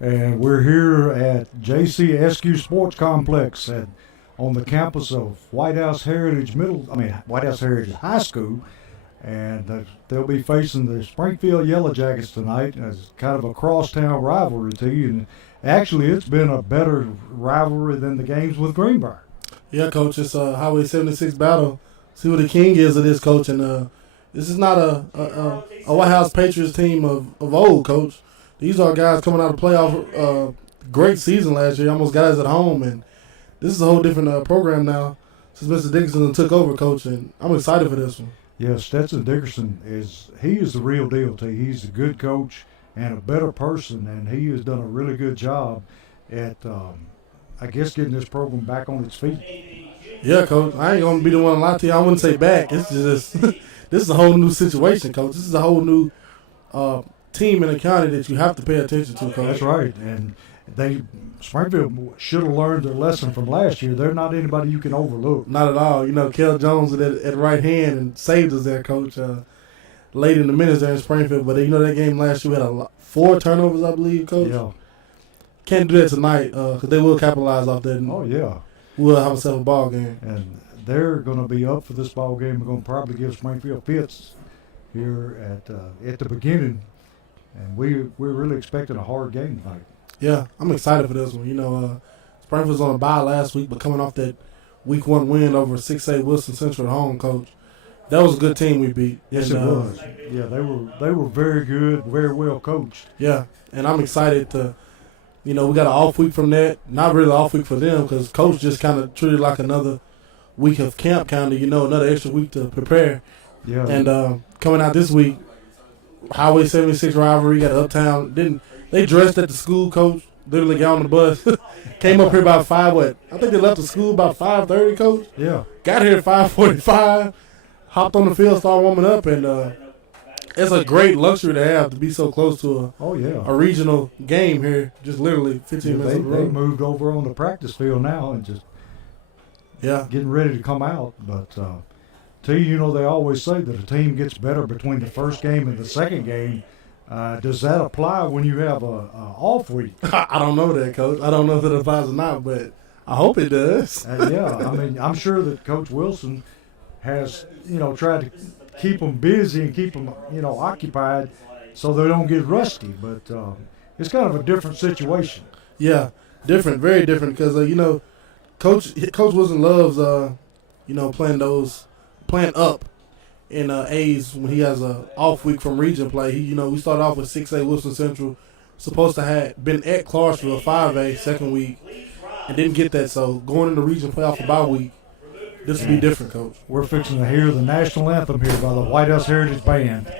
and we're here at JCSQ Sports Complex on the campus of White House Heritage High School, and they'll be facing the Springfield Yellow Jackets tonight as kind of a crosstown rivalry to you. And actually, it's been a better rivalry than the games with Greenbrier. Yeah, Coach, it's a Highway 76 battle. See what the king is of this, Coach, and this is not a White House Patriots team of old, Coach. These are guys coming out of playoff great season last year, almost got us at home, and this is a whole different program now since Mr. Dickinson took over, Coach, and I'm excited for this one. Yeah, Stetson Dickerson is the real deal, T. He's a good coach and a better person, and he has done a really good job at, I guess, getting this program back on its feet. Yeah, Coach. I ain't going to be the one to lie to you. I wouldn't say back. It's just this is a whole new situation, Coach. This is a whole new team in the county that you have to pay attention to, Coach. That's right, and Springfield should have learned their lesson from last year. They're not anybody you can overlook. Not at all. You know, Kel Jones at right hand and saved us there, Coach, late in the minutes there in Springfield. But, you know, that game last year we had 4 turnovers, I believe, Coach. Yeah. Can't do that tonight because they will capitalize off that. Oh, yeah. We'll have ourselves a ball game. And they're going to be up for this ball game. We're going to probably give Springfield fits here at the beginning. And we're really expecting a hard game tonight. Yeah, I'm excited for this one. You know, Springfield was on a bye last week, but coming off that Week 1 win over 6A Wilson Central at home, Coach, that was a good team we beat. Yes, it was. Yeah, they were very good, very well coached. Yeah, and I'm excited to, you know, we got an off week from that. Not really an off week for them because Coach just kind of treated it like another week of camp, kind of, you know, another extra week to prepare. Yeah. And coming out this week, Highway 76 rivalry, got Uptown. They dressed at the school, Coach. Literally got on the bus. Came up here about 5, I think they left the school about 5:30, Coach. Yeah. Got here at 5:45. Hopped on the field, started warming up, and it's a great luxury to have to be so close to a regional game here, just literally 15 minutes up the road. They moved over on the practice field now and just getting ready to come out. But, you know, they always say that a team gets better between the first game and the second game. Does that apply when you have a off week? I don't know that, Coach. I don't know if it applies or not, but I hope it does. Yeah, I mean, I'm sure that Coach Wilson has, you know, tried to keep them busy and keep them, you know, occupied so they don't get rusty. But it's kind of a different situation. Yeah, different, very different because, you know, Coach Wilson loves, you know, playing up in A's when he has a off week from region play. We started off with 6A Wilson Central, supposed to have been at Clarksville 5A second week, and didn't get that. So going into region playoff for bye week, this will be different, Coach. We're fixing to hear the national anthem here by the White House Heritage Band.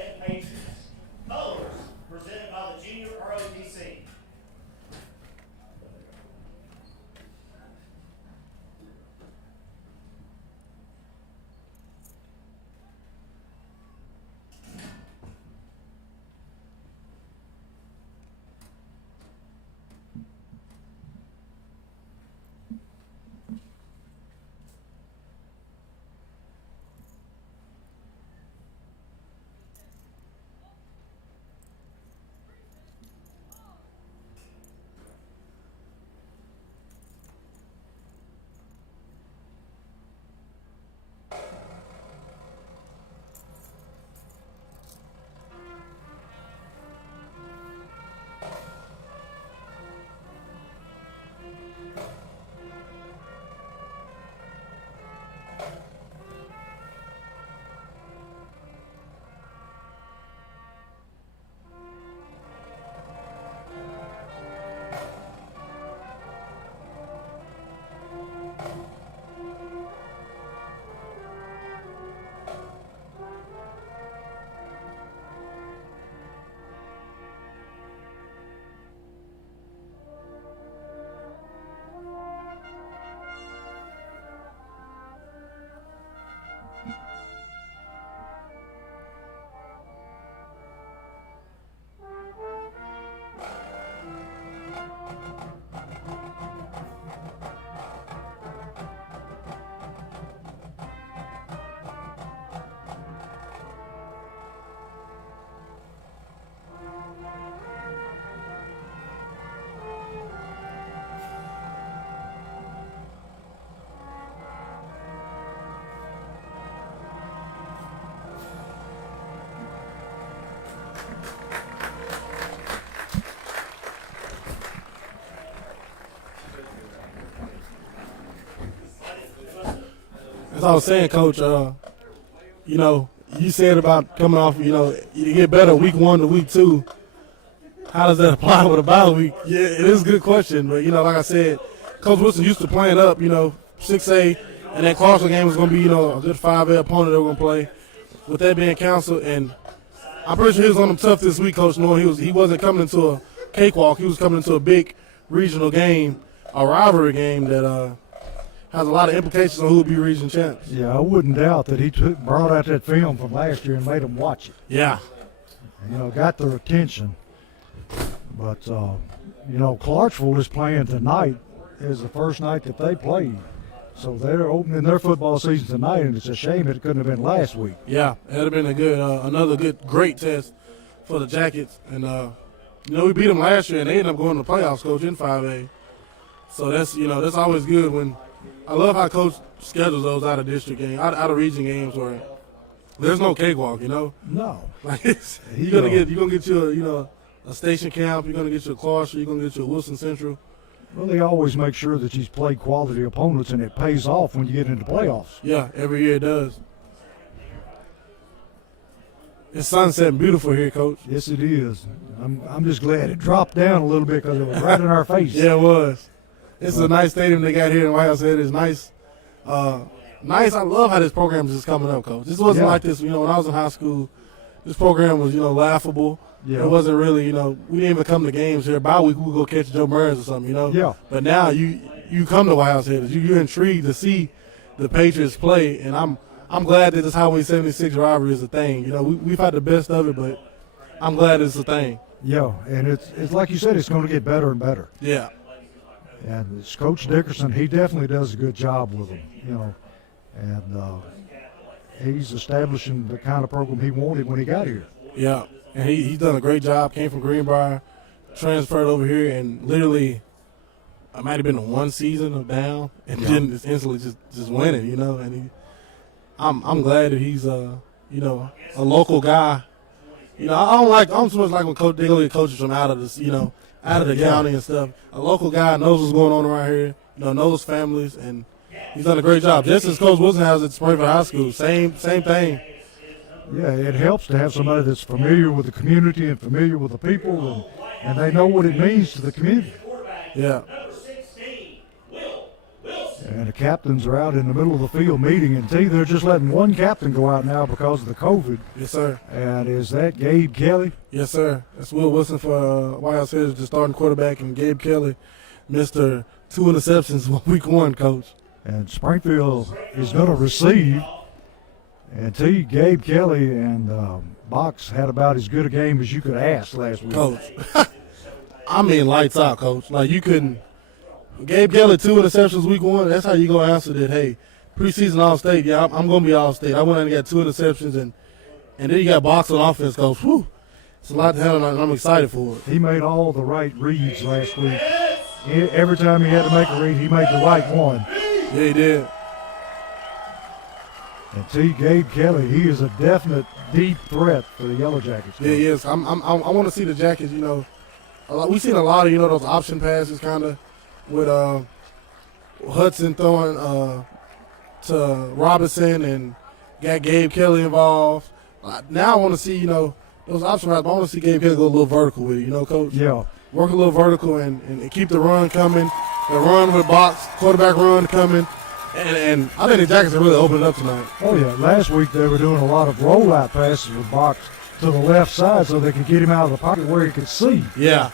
As I was saying, Coach, you said about coming off, you get better week 1 to week 2. How does that apply with a bye week? Yeah, it is a good question. But, like I said, Coach Wilson used to playing up, 6A, and that Clarksville game was going to be, a good 5A opponent they were going to play. With that being canceled, and I'm pretty sure he was on them tough this week, Coach, knowing he wasn't coming into a cakewalk. He was coming into a big regional game, a rivalry game that has a lot of implications on who will be region champs. Yeah, I wouldn't doubt that he brought out that film from last year and made them watch it. Yeah. And, got their attention. But, Clarksville is playing tonight is the first night that they played. So they're opening their football season tonight, and it's a shame it couldn't have been last week. Yeah, it would have been a good, another great test for the Jackets. And, we beat them last year, and they ended up going to the playoffs, Coach, in 5A. So that's always good when I love how Coach schedules those out of district games, out of region games where there's no cakewalk, No. Like you're gonna get you a station camp, you're gonna get you a Clarksville, you're gonna get you a Wilson Central. Well, they always make sure that you play quality opponents, and it pays off when you get into playoffs. Yeah, every year it does. It's sunsetting beautiful here, Coach. Yes, it is. I'm just glad it dropped down a little bit because it was right in our face. Yeah, it was. This is a nice stadium they got here in White House. It's nice. Nice. I love how this program is just coming up, Coach. This wasn't like this, when I was in high school. This program was, laughable. Yeah. It wasn't really, we didn't even come to games here. Bye week, we would go catch Joe Burns or something, Yeah. But now you come to White House Heritage. You're intrigued to see the Patriots play, and I'm glad that this Highway 76 rivalry is a thing. We've had the best of it, but I'm glad it's a thing. Yeah, and it's like you said, it's going to get better and better. Yeah. And it's Coach Dickerson, he definitely does a good job with them, and he's establishing the kind of program he wanted when he got here. Yeah, and he's done a great job. Came from Greenbrier, transferred over here, and literally, I might have been one season of down, and then just instantly just winning, And I'm glad that he's a local guy. I don't so much like when they go get coaches from out of this, out of the county and stuff. A local guy knows what's going on around here, knows families, and he's done a great job. Just as Coach Wilson has at Springfield High School, same thing. Yeah, it helps to have somebody that's familiar with the community and familiar with the people, and they know what it means to the community. Yeah. And the captains are out in the middle of the field meeting, and they're just letting one captain go out now because of the COVID. Yes, sir. And is that Gabe Kelly? Yes, sir. That's Will Wilson for White House Heritage, the starting quarterback, and Gabe Kelly, Mr. 2 interceptions week 1, Coach. And Springfield is going to receive. And Gabe Kelly and Box had about as good a game as you could ask last week. Coach, lights out, Coach. Like, you couldn't. Gabe Kelly, 2 interceptions week 1. That's how you go answer that. Hey, preseason All-State. Yeah, I'm going to be All-State. I went out and got 2 interceptions, and then you got Box on offense, Coach. Whew, it's a lot to handle, and I'm excited for it. He made all the right reads last week. Every time he had to make a read, he made the right one. Yeah, he did. And Gabe Kelly, he is a definite deep threat for the Yellow Jackets. Yeah, he is. I want to see the Jackets. We've seen a lot of those option passes, kind of with Hudson throwing to Robinson and got Gabe Kelly involved. Now I want to see those option passes. I want to see Gabe Kelly go a little vertical with it. Coach. Yeah. Work a little vertical and keep the run coming. The run with Box, quarterback run coming. And I think the Jackets are really opening up tonight. Oh, yeah. Last week they were doing a lot of rollout passes with Box to the left side so they could get him out of the pocket where he could see. Yeah.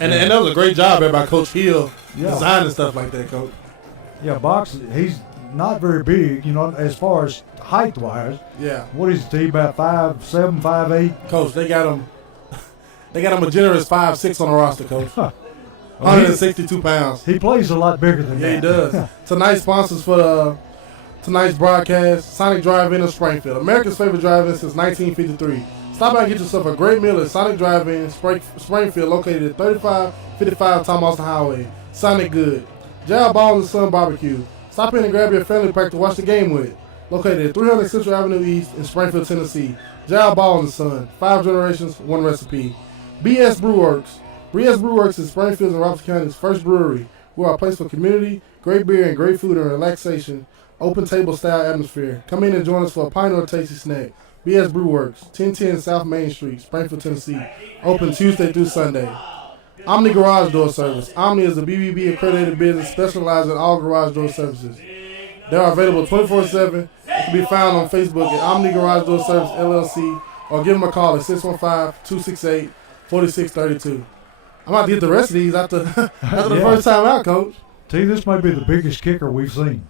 And that was a great job there by Coach Hill designing stuff like that, Coach. Yeah, Box, he's not very big, as far as height-wise. Yeah. What is he, about 5'7", 5'8"? Coach, they got him a generous 5'6" on the roster, Coach. 162 pounds. He plays a lot bigger than that. Yeah, he does. Tonight's sponsors for tonight's broadcast, Sonic Drive-In of Springfield. America's favorite drive-in since 1953. Stop by and get yourself a great meal at Sonic Drive-In Springfield, located at 3555 Tom Austin Highway. Sonic Good. Jail Ball and Son Barbecue. Stop in and grab your family pack to watch the game with. Located at 300 Central Avenue East in Springfield, Tennessee. Jail Ball and Son. 5 generations, 1 recipe. BS Brewworks. BS Brewworks is Springfield and Robertson County's first brewery. We are a place for community, great beer, and great food and relaxation. open table style atmosphere. Come in and join us for a pint or a tasty snack. BS Brew Works, 1010 South Main Street, Springfield, Tennessee. Open Tuesday through Sunday. Omni Garage Door Service. Omni is a BBB accredited business specializing in all garage door services. They are available 24/7. It can be found on Facebook at Omni Garage Door Service LLC or give them a call at 615-268-4632. I'm about to get the rest of these after the first time out, Coach. T, this might be the biggest kicker we've seen.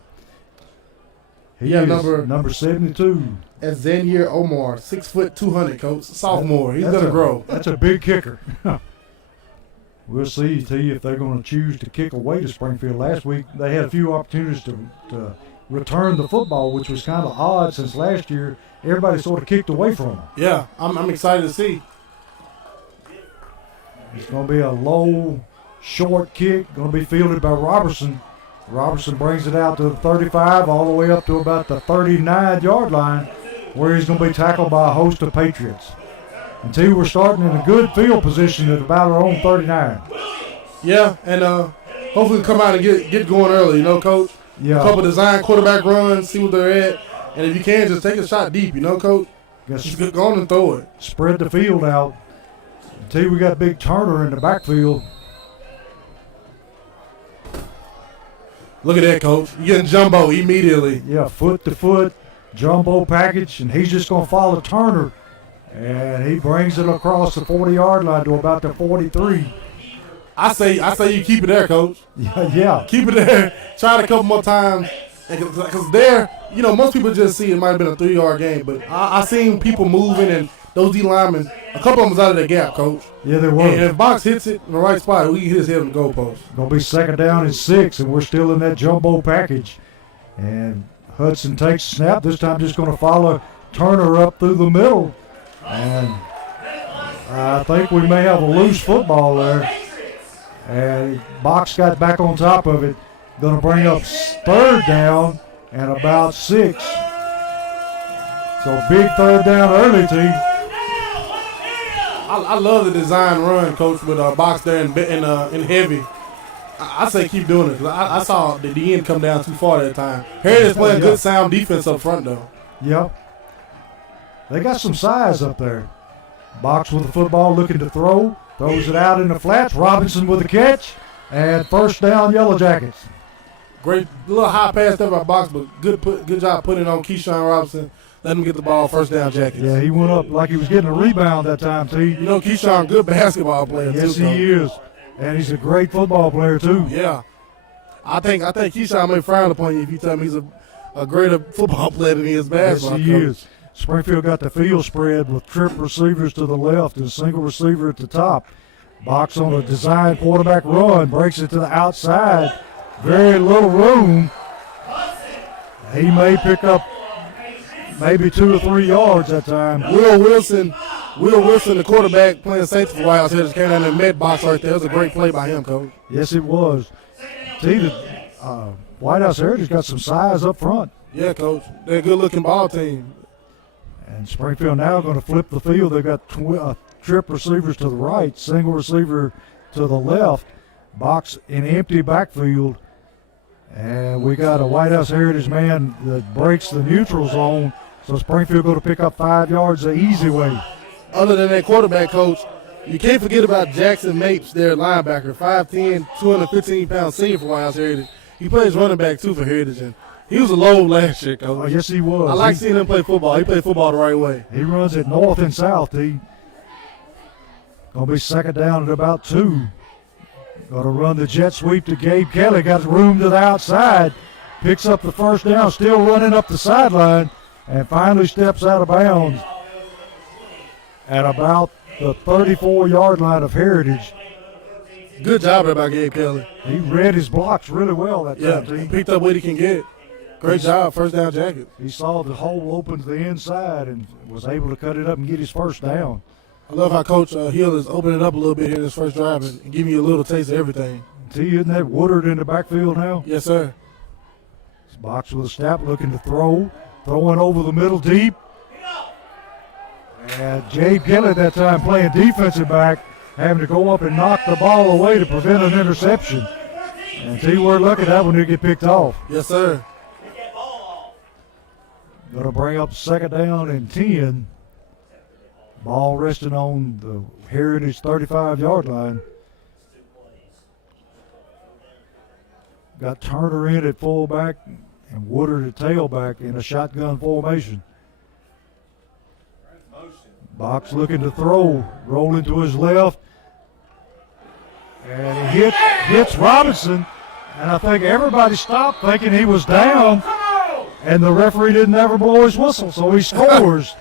He is number 72. That's Zanier Omar, 6 foot 200, Coach. Sophomore. He's going to grow. That's a big kicker. We'll see, T, if they're going to choose to kick away to Springfield. Last week, they had a few opportunities to return the football, which was kind of odd since last year everybody sort of kicked away from them. Yeah, I'm excited to see. It's going to be a low, short kick, going to be fielded by Robertson. Robertson brings it out to the 35, all the way up to about the 39-yard line, where he's going to be tackled by a host of Patriots. And T, we're starting in a good field position at about our own 39. Yeah, and hopefully come out and get going early, you know, Coach? Yeah. A couple design quarterback runs, see what they're at. And if you can, just take a shot deep, you know, Coach? Just go on and throw it. Spread the field out. T, we got Big Turner in the backfield. Look at that, Coach. You're getting jumbo immediately. Yeah, foot-to-foot, jumbo package, and he's just going to follow Turner. And he brings it across the 40-yard line to about the 43. I say you keep it there, Coach. Yeah. Keep it there. Try it a couple more times. Because there, you know, most people just see it might have been a 3-yard game. But I seen people moving, and those D linemen, a couple of them was out of the gap, Coach. Yeah, they were. And if Box hits it in the right spot, we can hit his head on the goalpost. Going to be 2nd down and 6, and we're still in that jumbo package. And Hudson takes the snap. This time just going to follow Turner up through the middle. And I think we may have a loose football there. And Box got back on top of it. Going to bring up 3rd down and about 6. So big 3rd down early, T. I love the design run, Coach, with Box there in heavy. I say keep doing it. I saw the end come down too far that time. Heritage playing good sound defense up front, though. Yep. They got some size up there. Box with the football looking to throw. Throws it out in the flats. Robinson with the catch. And 1st down, Yellow Jackets. Great little high pass there by Box, but good job putting it on Keyshawn Robinson. Let him get the ball, 1st down, Jackets. Yeah, he went up like he was getting a rebound that time, T. You know, Keyshawn, good basketball player, yes, too. Yes, he is. And he's a great football player, too. Yeah. I think Keyshawn may frown upon you if you tell me he's a greater football player than he is basketball. Yes, he is. Springfield got the field spread with trip receivers to the left and single receiver at the top. Box on a design quarterback run, breaks it to the outside. Very little room. He may pick up maybe 2 or 3 yards that time. Will Wilson, the quarterback playing safety for White House Heritage, came down and met Box right there. It was a great play by him, Coach. Yes, it was. See, the White House Heritage got some size up front. Yeah, Coach. They're a good-looking ball team. And Springfield now going to flip the field. They've got trip receivers to the right, single receiver to the left, Box in empty backfield. And we got a White House Heritage man that breaks the neutral zone. So Springfield going to pick up 5 yards the easy way. Other than that quarterback, Coach, you can't forget about Jackson Mapes, their linebacker, 5'10", 215-pound senior for White House Heritage. He plays running back, too, for Heritage. And he was a low last year, Coach. Oh, yes, he was. I like seeing him play football. He played football the right way. He runs it north and south, T. Going to be 2nd down at about 2. Going to run the jet sweep to Gabe Kelly. Got room to the outside. Picks up the 1st down, still running up the sideline, and finally steps out of bounds at about the 34-yard line of Heritage. Good job there by Gabe Kelly. He read his blocks really well that time, T. Picked up what he can get. Great job, 1st down, Jacket. He saw the hole open to the inside and was able to cut it up and get his 1st down. I love how Coach Hill is opening it up a little bit here in his first drive and giving you a little taste of everything. T, isn't that Woodard in the backfield now? Yes, sir. Box with a snap, looking to throw. Throwing over the middle deep. And Gabe Kelly that time playing defensive back, having to go up and knock the ball away to prevent an interception. And T, we're lucky that one didn't get picked off. Yes, sir. Going to bring up second down and 10. Ball resting on the Heritage 35-yard line. Got Turner in at fullback and Woodard at tailback in a shotgun formation. Box looking to throw, rolling to his left. And he hits Robinson. And I think everybody stopped thinking he was down. And the referee didn't ever blow his whistle, so he scores.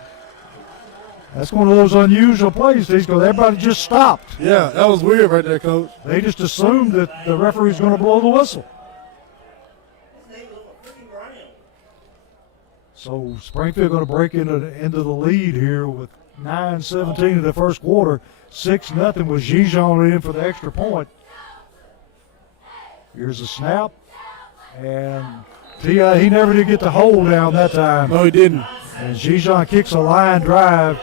That's one of those unusual plays, because everybody just stopped. Yeah, that was weird right there, Coach. They just assumed that the referee's going to blow the whistle. So Springfield going to break into the lead here with 9:17 in the first quarter. 6-0 with Gijon in for the extra point. Here's a snap, and T.I. he never did get the hold down that time. No, he didn't. And Gijon kicks a line drive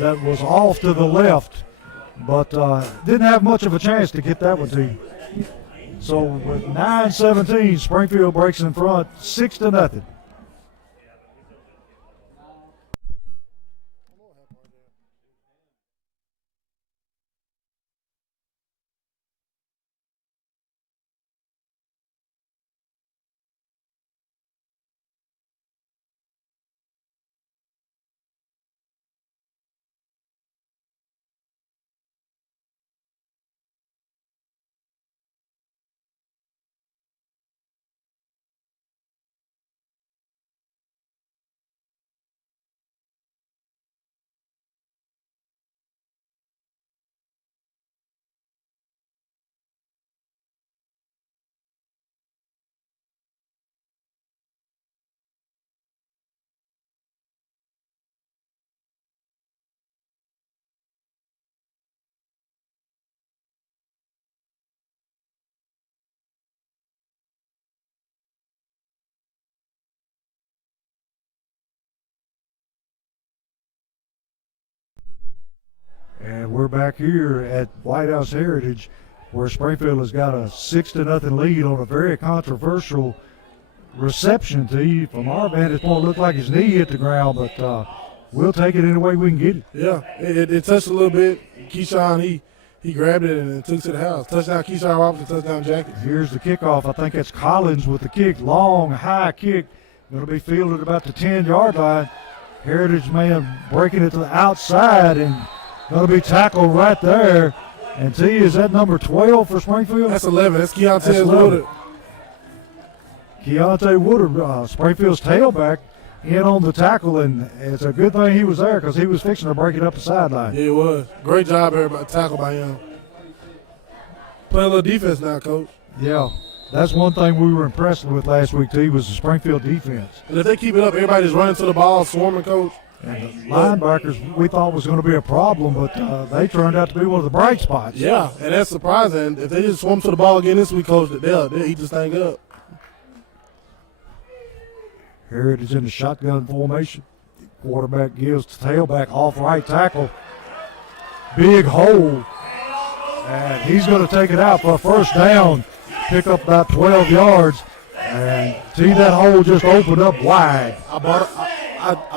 that was off to the left, but didn't have much of a chance to get that one to you. So with 9:17, Springfield breaks in front, 6-0. And we're back here at White House Heritage, where Springfield has got a 6-0 lead on a very controversial reception. From our vantage point, it looked like his knee hit the ground, but we'll take it any way we can get it. Yeah, it touched a little bit. Keyshawn, he grabbed it and took it to the house. Touchdown, Keyshawn Robinson, touchdown, Jackets. Here's the kickoff. I think that's Collins with the kick. Long, high kick. Going to be fielded about the 10-yard line. Heritage man breaking it to the outside and going to be tackled right there. And T, is that number 12 for Springfield? That's 11. That's Keontae Woodard. Keontae Woodard, Springfield's tailback, in on the tackle, and it's a good thing he was there because he was fixing to break it up the sideline. Yeah, it was. Great job, everybody. Tackle by him. Playing a little defense now, Coach. Yeah, that's one thing we were impressed with last week, T, was the Springfield defense. And if they keep it up, everybody's running to the ball, swarming, Coach. And the linebackers we thought was going to be a problem, but they turned out to be one of the bright spots. Yeah, and that's surprising. If they just swarm to the ball again this week, Coach, they'll eat this thing up. Heritage in the shotgun formation. Quarterback gives to tailback off right tackle. Big hole. And he's going to take it out for a first down. Pick up about 12 yards. And see, that hole just opened up wide. I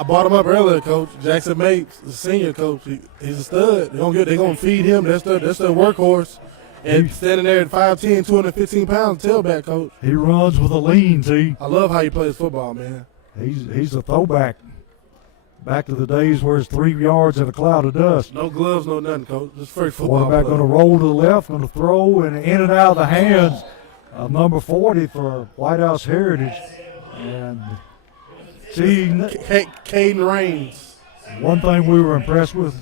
brought him up earlier, Coach. Jackson Mapes, the senior coach. He's a stud. They're gonna feed him. That's their workhorse. And standing there at 5'10", 215 pounds, tailback, Coach. He runs with a lean, T. I love how he plays football, man. He's a throwback. Back to the days where it's 3 yards and a cloud of dust. No gloves, no nothing, Coach. Just first football. Quarterback going to roll to the left, going to throw, and in and out of the hands of number 40 for White House Heritage. And see, Caden Raines. One thing we were impressed with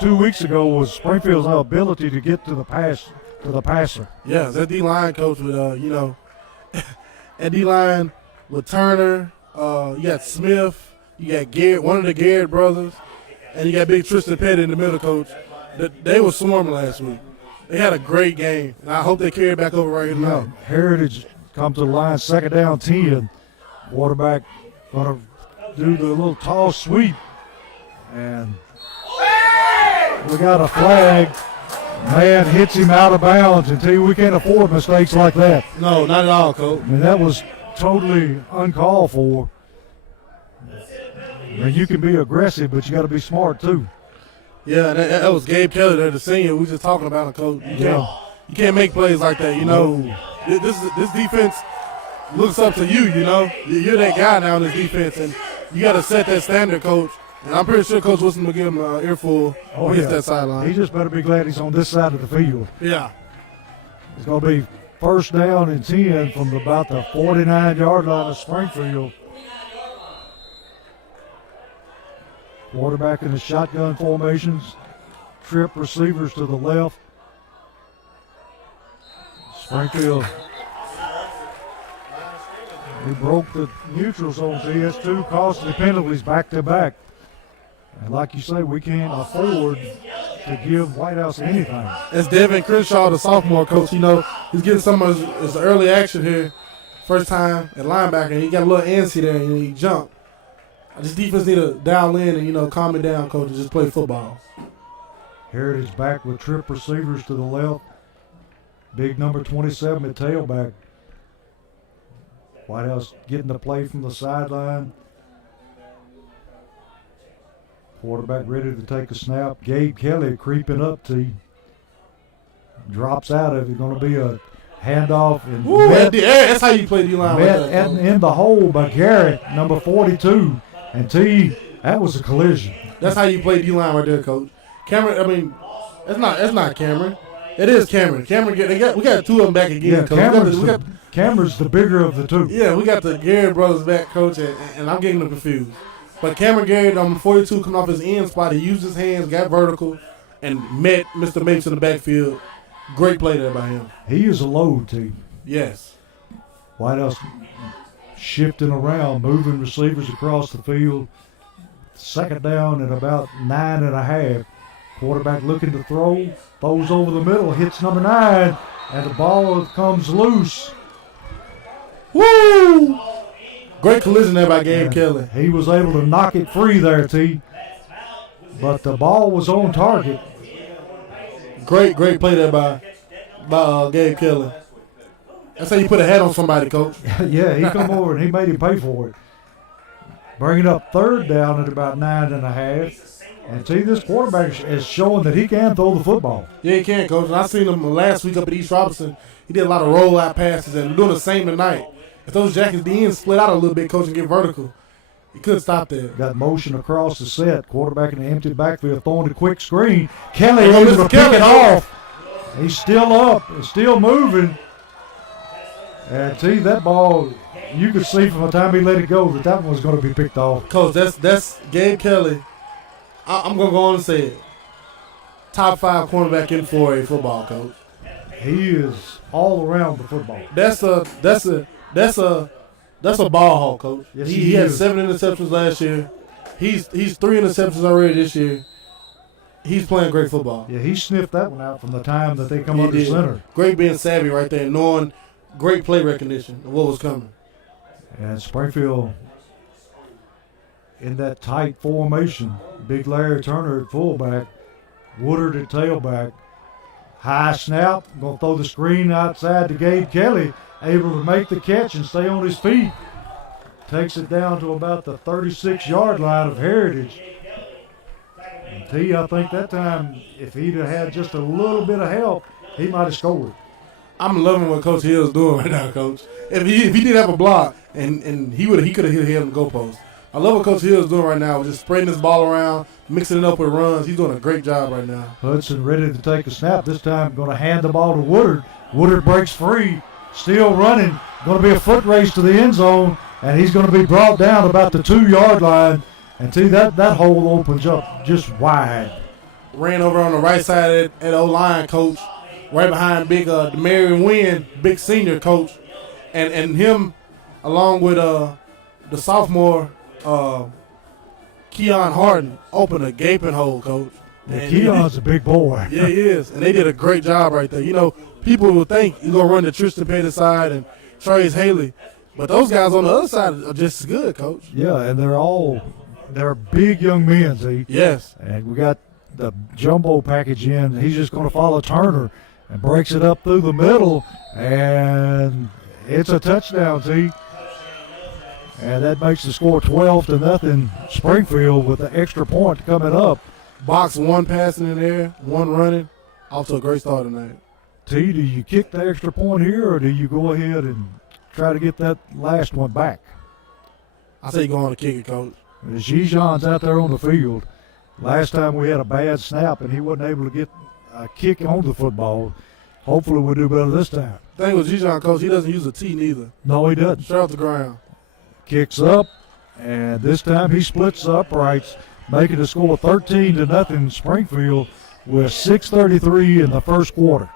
2 weeks ago was Springfield's ability to get to the passer. Yeah, that D-line, Coach, with that D-line with Turner. You got Smith. You got Garrett, one of the Garrett brothers, and you got Big Tristan Petty in the middle, Coach. They were swarming last week. They had a great game, and I hope they carry it back over right now. Heritage come to the line, second down 10. Quarterback going to do the little toss sweep, and we got a flag. Man hits him out of bounds, and we can't afford mistakes like that. No, not at all, Coach. I mean, that was totally uncalled for. mean, you can be aggressive, but you got to be smart too. Yeah, that was Gabe Kelly there, the senior. We was just talking about him, Coach. You can't make plays like that, you know. This defense looks up to you, you know. You're that guy now in this defense, and you got to set that standard, Coach. And I'm pretty sure Coach Wilson will give him an earful when he hits that sideline. He just better be glad he's on this side of the field. Yeah. It's going to be first down and 10 from about the 49-yard line of Springfield. Quarterback in the shotgun formations. Trip receivers to the left. Springfield. He broke the neutral zone. CS2 costly penalties back to back. And like you say, we can't afford to give White House anything. It's Devin Crenshaw, the sophomore, Coach. You know, he's getting some of his early action here. First time at linebacker, and he got a little antsy there, and he jumped. This defense need to dial in and, you know, calm it down, Coach, and just play football. Heritage back with trip receivers to the left. Big number 27 at tailback. White House getting the play from the sideline. Quarterback ready to take a snap. Gabe Kelly creeping up to you. Drops out of it. Going to be a handoff. And Ooh, that's how you play D-line. In the hole by Garrett, number 42. And that was a collision. That's how you play D-line right there, Coach. Cameron, I mean, that's not Cameron. It is Cameron. We got two of them back again, Coach. Cameron's the bigger of the two. Yeah, we got the Garrett brothers back, Coach, and I'm getting them confused. But Cameron Garrett, number 42, coming off his end spot, he used his hands, got vertical, and met Mr. Mapes in the backfield. Great play there by him. He is a load team. Yes. White House shifting around, moving receivers across the field. Second down at about 9.5. Quarterback looking to throw, throws over the middle, hits number 9, and the ball comes loose. Woo! Great collision there by Gabe Kelly. He was able to knock it free there, T. But the ball was on target. Great play there by Gabe Kelly. That's how you put a head on somebody, Coach. Yeah, he come over and he made him pay for it. Bringing up third down at about 9.5. And see, this quarterback is showing that he can throw the football. Yeah, he can, Coach. And I seen him last week up at East Robinson. He did a lot of roll-out passes and doing the same tonight. If those Jackets, the ends split out a little bit, Coach, and get vertical, he could stop there. Got motion across the set. Quarterback in the empty backfield throwing a quick screen. Kelly able to pick it off. He's still up and still moving. And see, that ball, you could see from the time he let it go that one was going to be picked off. Coach, that's Gabe Kelly. I'm going to go on and say it. Top 5 cornerback in 4A football, Coach. He is all around the football. That's a ball hawk, Coach. Yes, he had 7 interceptions last year. He's 3 interceptions already this year. He's playing great football. Yeah, he sniffed that one out from the time that they come under center. Great being savvy right there, knowing great play recognition of what was coming. And Springfield in that tight formation. Big Larry Turner at fullback. Woodard at tailback. High snap. Going to throw the screen outside to Gabe Kelly. Able to make the catch and stay on his feet. Takes it down to about the 36-yard line of Heritage. And T, I think that time, if he'd have had just a little bit of help, he might have scored. I'm loving what Coach Hill's doing right now, Coach. If he did have a block, and he could have hit him the goalpost. I love what Coach Hill's doing right now, just spreading this ball around, mixing it up with runs. He's doing a great job right now. Hudson ready to take a snap. This time going to hand the ball to Woodard. Woodard breaks free, still running. Going to be a foot race to the end zone, and he's going to be brought down about the 2-yard line. And see, that hole opens up just wide. Ran over on the right side at O-line, Coach, right behind big Demarion Wynn, big senior, Coach. And him, along with the sophomore, Keon Harden, opened a gaping hole, Coach. Yeah, Keon's a big boy. Yeah, he is. And they did a great job right there. You know, people will think you're going to run the Tristan Pettis side and Trace Haley. But those guys on the other side are just as good, Coach. Yeah, and they're big young men, see? Yes. And we got the jumbo package in. He's just going to follow Turner and breaks it up through the middle. And it's a touchdown, see? And that makes the score 12-0 Springfield with the extra point coming up. Box one passing in there, one running. Off to a great start tonight. T, do you kick the extra point here, or do you go ahead and try to get that last one back? I say you go on to kick it, Coach. Gijon's out there on the field. Last time we had a bad snap, and he wasn't able to get a kick on the football. Hopefully we'll do better this time. The thing with Gijon, Coach, he doesn't use a T neither. No, he doesn't. Straight off the ground. Kicks up, and this time he splits the uprights, making the score 13-0 Springfield with 6:33 in the first quarter.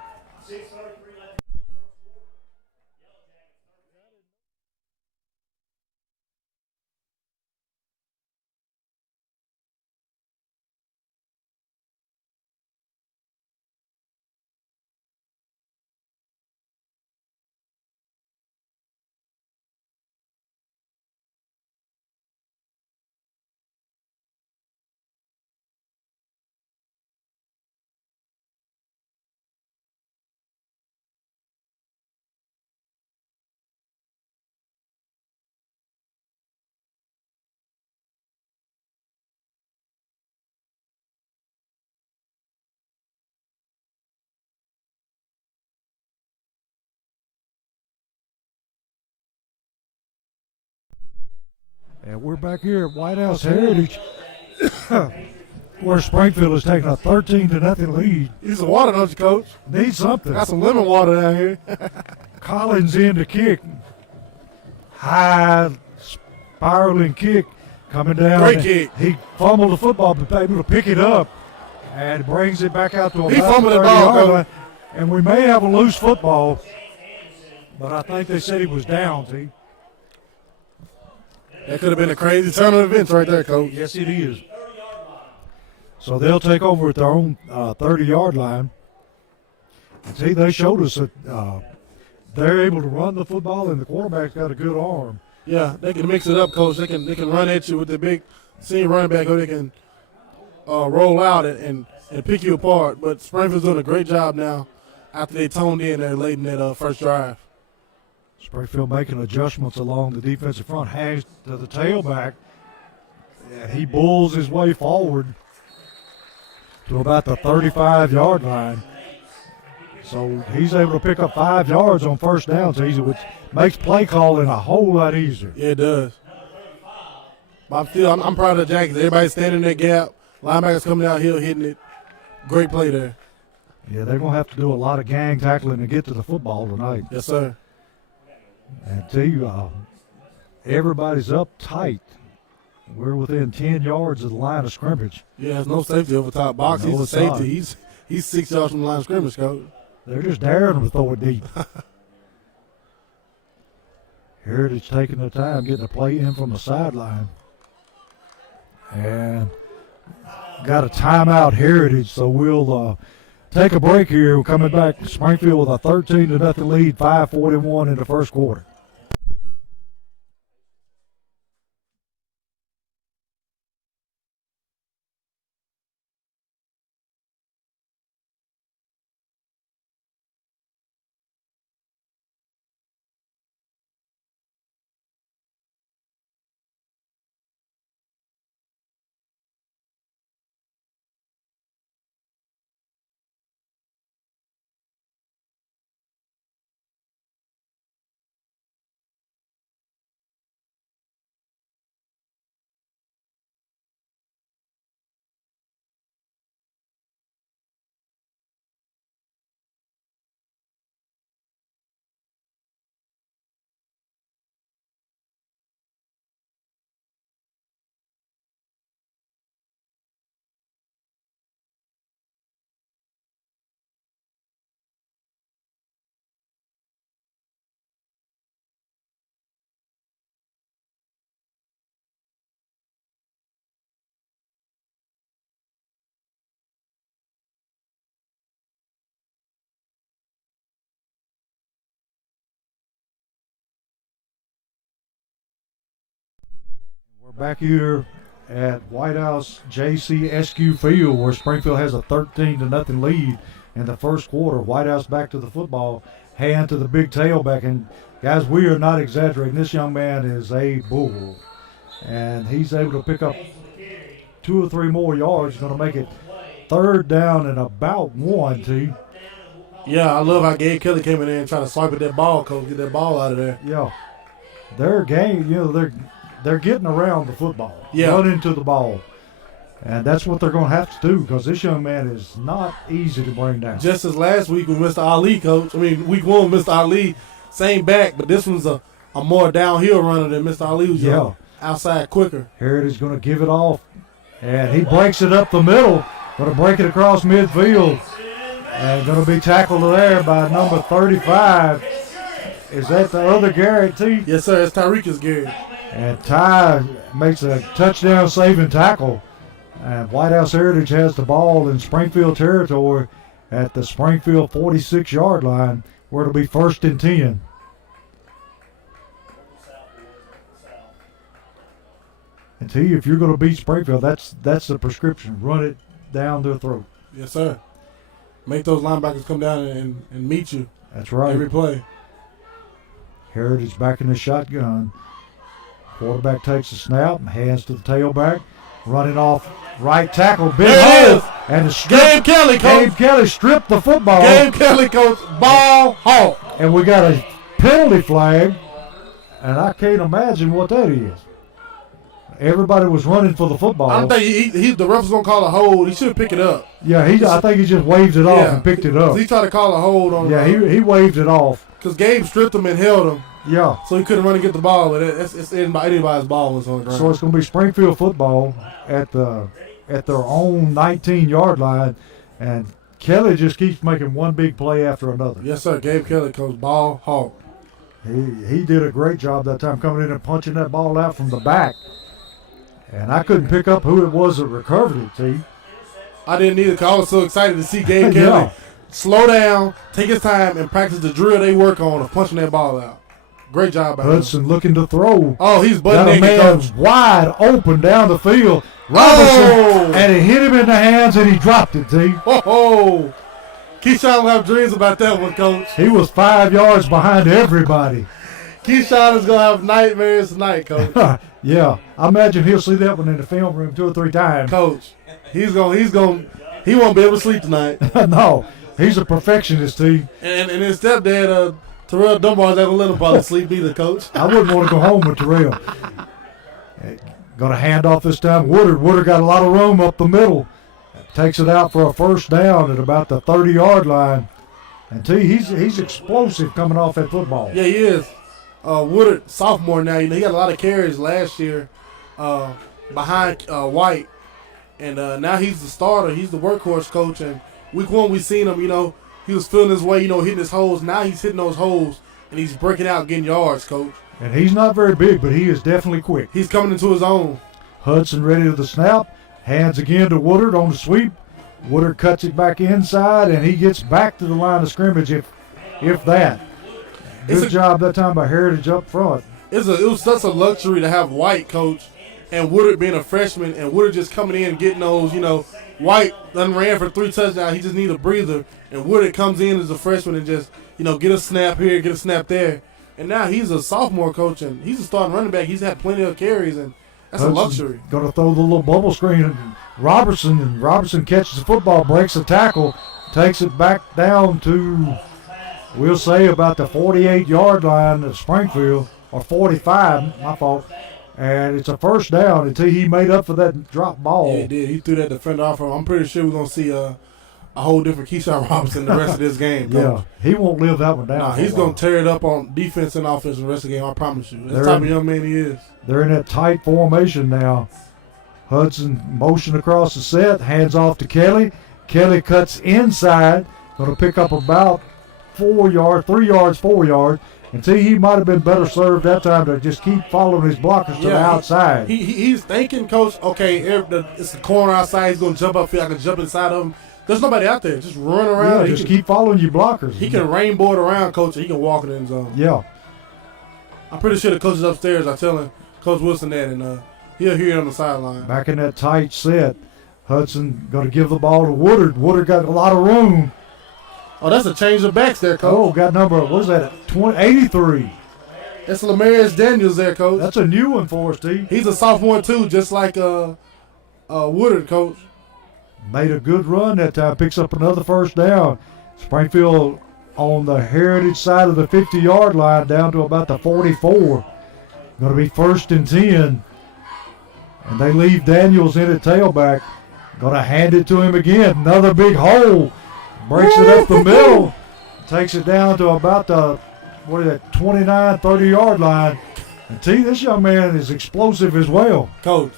And we're back here at White House Heritage, where Springfield is taking a 13-0 lead. Need some water, don't you, Coach? Need something. Got some lemon water down here. Collins in to kick. High spiraling kick coming down. Great kick. He fumbled the football, but able to pick it up and brings it back out to He about fumbled the 30 ball, yard Coach. line. And we may have a loose football, but I think they said he was down, T. That could have been a crazy turn of events right there, Coach. Yes, it is. So they'll take over at their own 30-yard line. And see, they showed us that they're able to run the football, and the quarterback's got a good arm. Yeah, they can mix it up, Coach. They can run at you with the big senior running back, or they can roll out and pick you apart. But Springfield's doing a great job now after they toned in there late in that first drive. Springfield making adjustments along the defensive front. Hangs to the tailback. And he bulls his way forward to about the 35-yard line. So he's able to pick up 5 yards on first down, which makes play calling a whole lot easier. Yeah, it does. But I'm proud of the Jackets. Everybody's standing in that gap. Linebackers coming downhill, hitting it. Great play there. Yeah, they're going to have to do a lot of gang tackling to get to the football tonight. Yes, sir. And tell you, everybody's up tight. We're within 10 yards of the line of scrimmage. Yeah, there's no safety over top box. No, He's a it's not. safety. He's 6 yards from the line of scrimmage, Coach. They're just daring them to throw it deep. Heritage taking their time getting a play in from the sideline. And got a timeout, Heritage, so we'll take a break here. We're coming back to Springfield with a 13-0 lead, 5:41 in the first quarter. We're back here at White House JCSQ Field, where Springfield has a 13-0 lead, in the first quarter. White House back to the football, hand to the big tailback. And, guys, we are not exaggerating. This young man is a bull. And he's able to pick up 2 or 3 more yards. Going to make it 3rd down and about 1, T. Yeah, I love how Gabe Kelly came in there and tried to swipe at that ball, Coach, get that ball out of there. Yeah. Their game, they're getting around the football, Yeah. running to the ball. And that's what they're going to have to do because this young man is not easy to bring down. Just as last week with Mr. Ali, Coach. I mean, week 1 with Mr. Ali, same back, but this one's a more downhill runner than Mr. Ali, who's outside quicker. Heritage is going to give it off, and he breaks it up the middle. Going to break it across midfield. And going to be tackled there by number 35. Is that the other Garrett, T? Yes, sir. It's Tyrekus Garrett. And Ty makes a touchdown-saving tackle. And White House Heritage has the ball in Springfield territory at the Springfield 46-yard line, where it'll be 1st and 10. And T, if you're going to beat Springfield, that's the prescription. Run it down their throat. Yes, sir. Make those linebackers come down and meet you. That's right. Every play. Heritage back in the shotgun. Quarterback takes the snap, hands to the tailback, running off right tackle, big hole, and the Gabe Kelly, Coach. Gabe Kelly stripped the football. Gabe Kelly, Coach. Ball hawk. And we got a penalty flag, and I can't imagine what that is. Everybody was running for the football. I don't think the ref was going to call a hold. He should pick it up. Yeah, I think he just waved it off and picked it up. He tried to call a hold on him. Yeah, he waved it off. Because Gabe stripped him and held him. Yeah. So he couldn't run and get the ball, but it's anybody's ball was on the ground. So it's going to be Springfield football at their own 19-yard line, and Kelly just keeps making one big play after another. Yes, sir. Gabe Kelly, Coach. Ball hawk. He did a great job that time coming in and punching that ball out from the back. And I couldn't pick up who it was that recovered it, T. I didn't either because I was so excited to see Gabe Kelly slow down, take his time, and practice the drill they work on of punching that ball out. Great job by Hudson looking to throw. Oh, he's butt naked, man's Coach. Wide open down the field. Robertson, and it hit him in the hands, and he dropped it, T. Oh, Keyshawn will have dreams about that one, Coach. He was 5 yards behind everybody. Keyshawn is going to have nightmares tonight, Coach. Yeah, I imagine he'll see that one in the film room 2 or 3 times. Coach, he won't be able to sleep tonight. No, he's a perfectionist, T. And his stepdad, Terrell Dunbar's not going to let him probably sleep either, Coach. I wouldn't want to go home with Terrell. Going to hand off this time. Woodard got a lot of room up the middle. Takes it out for a 1st down at about the 30-yard line. And T, he's explosive coming off that football. Yeah, he is. Woodard, sophomore now, he got a lot of carries last year behind White. And now he's the starter. He's the workhorse, Coach. And week 1 we seen him, he was feeling his way, hitting his holes. Now he's hitting those holes, and he's breaking out, getting yards, Coach. And he's not very big, but he is definitely quick. He's coming into his own. Hudson ready to the snap. Hands again to Woodard on the sweep. Woodard cuts it back inside, and he gets back to the line of scrimmage, if that. Good job that time by Heritage up front. It was such a luxury to have White, Coach, and Woodard being a freshman, and Woodard just coming in and getting those, White done ran for 3 touchdowns. He just need a breather. And Woodard comes in as a freshman and just, get a snap here, get a snap there. And now he's a sophomore, Coach, and he's a starting running back. He's had plenty of carries, and that's Hudson's a luxury. Going to throw the little bubble screen at Robertson, and Robertson catches the football, breaks the tackle, takes it back down to, we'll say, about the 48-yard line of Springfield, or 45, my fault. And it's a 1st down until he made up for that drop ball. Yeah, he did. He threw that defender off. I'm pretty sure we're going to see a whole different Keyshawn Robinson the rest of this game, Coach. Yeah, he won't live that one down. Nah, he's going to tear it up on defense and offense the rest of the game, I promise you. That's the type of young man he is. They're in that tight formation now. Hudson motion across the set, hands off to Kelly. Kelly cuts inside, going to pick up about 4 yards, 3 yards, 4 yards. And see, he might have been better served that time to just keep following his blockers to the outside. He's thinking, Coach, okay, it's the corner outside. He's going to jump upfield. I can jump inside of him. There's nobody out there. Just run around. Yeah, just keep following your blockers. He can rainbow it around, Coach, and he can walk in the end zone. Yeah. I'm pretty sure the coaches upstairs are telling Coach Wilson that, and he'll hear it on the sideline. Back in that tight set, Hudson going to give the ball to Woodard. Woodard got a lot of room, Oh, that's a change of backs there, Coach. Oh, got number, what is that, 83. That's Lamarius Daniels there, Coach. That's a new one for us, T. He's a sophomore, too, just like Woodard, Coach. Made a good run that time, picks up another first down. Springfield on the Heritage side of the 50-yard line down to about the 44. Going to be 1st and 10. And they leave Daniels in at tailback. Going to hand it to him again. Another big hole. Breaks it up the middle. Takes it down to about the, 29, 30-yard line. And this young man is explosive as well. Coach,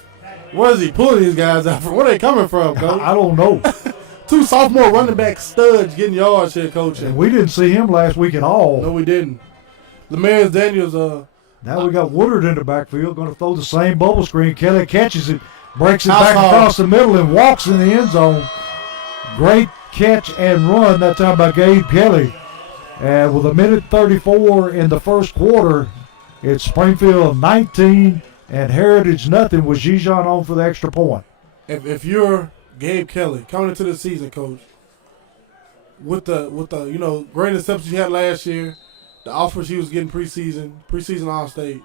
where is he pulling these guys out from? Where they coming from, Coach? I don't know. 2 sophomore running back studs getting yards here, Coach. And we didn't see him last week at all. No, we didn't. Lamarius Daniels, now we got Woodard in the backfield, going to throw the same bubble screen. Kelly catches it, breaks it back Household. across the middle, and walks in the end zone. Great catch and run that time by Gabe Kelly. And with 1:34 in the first quarter, it's Springfield 19 and Heritage nothing with Gijon on for the extra point. if you're Gabe Kelly coming into the season, Coach, with the great interceptions you had last year, the offers he was getting preseason All-State,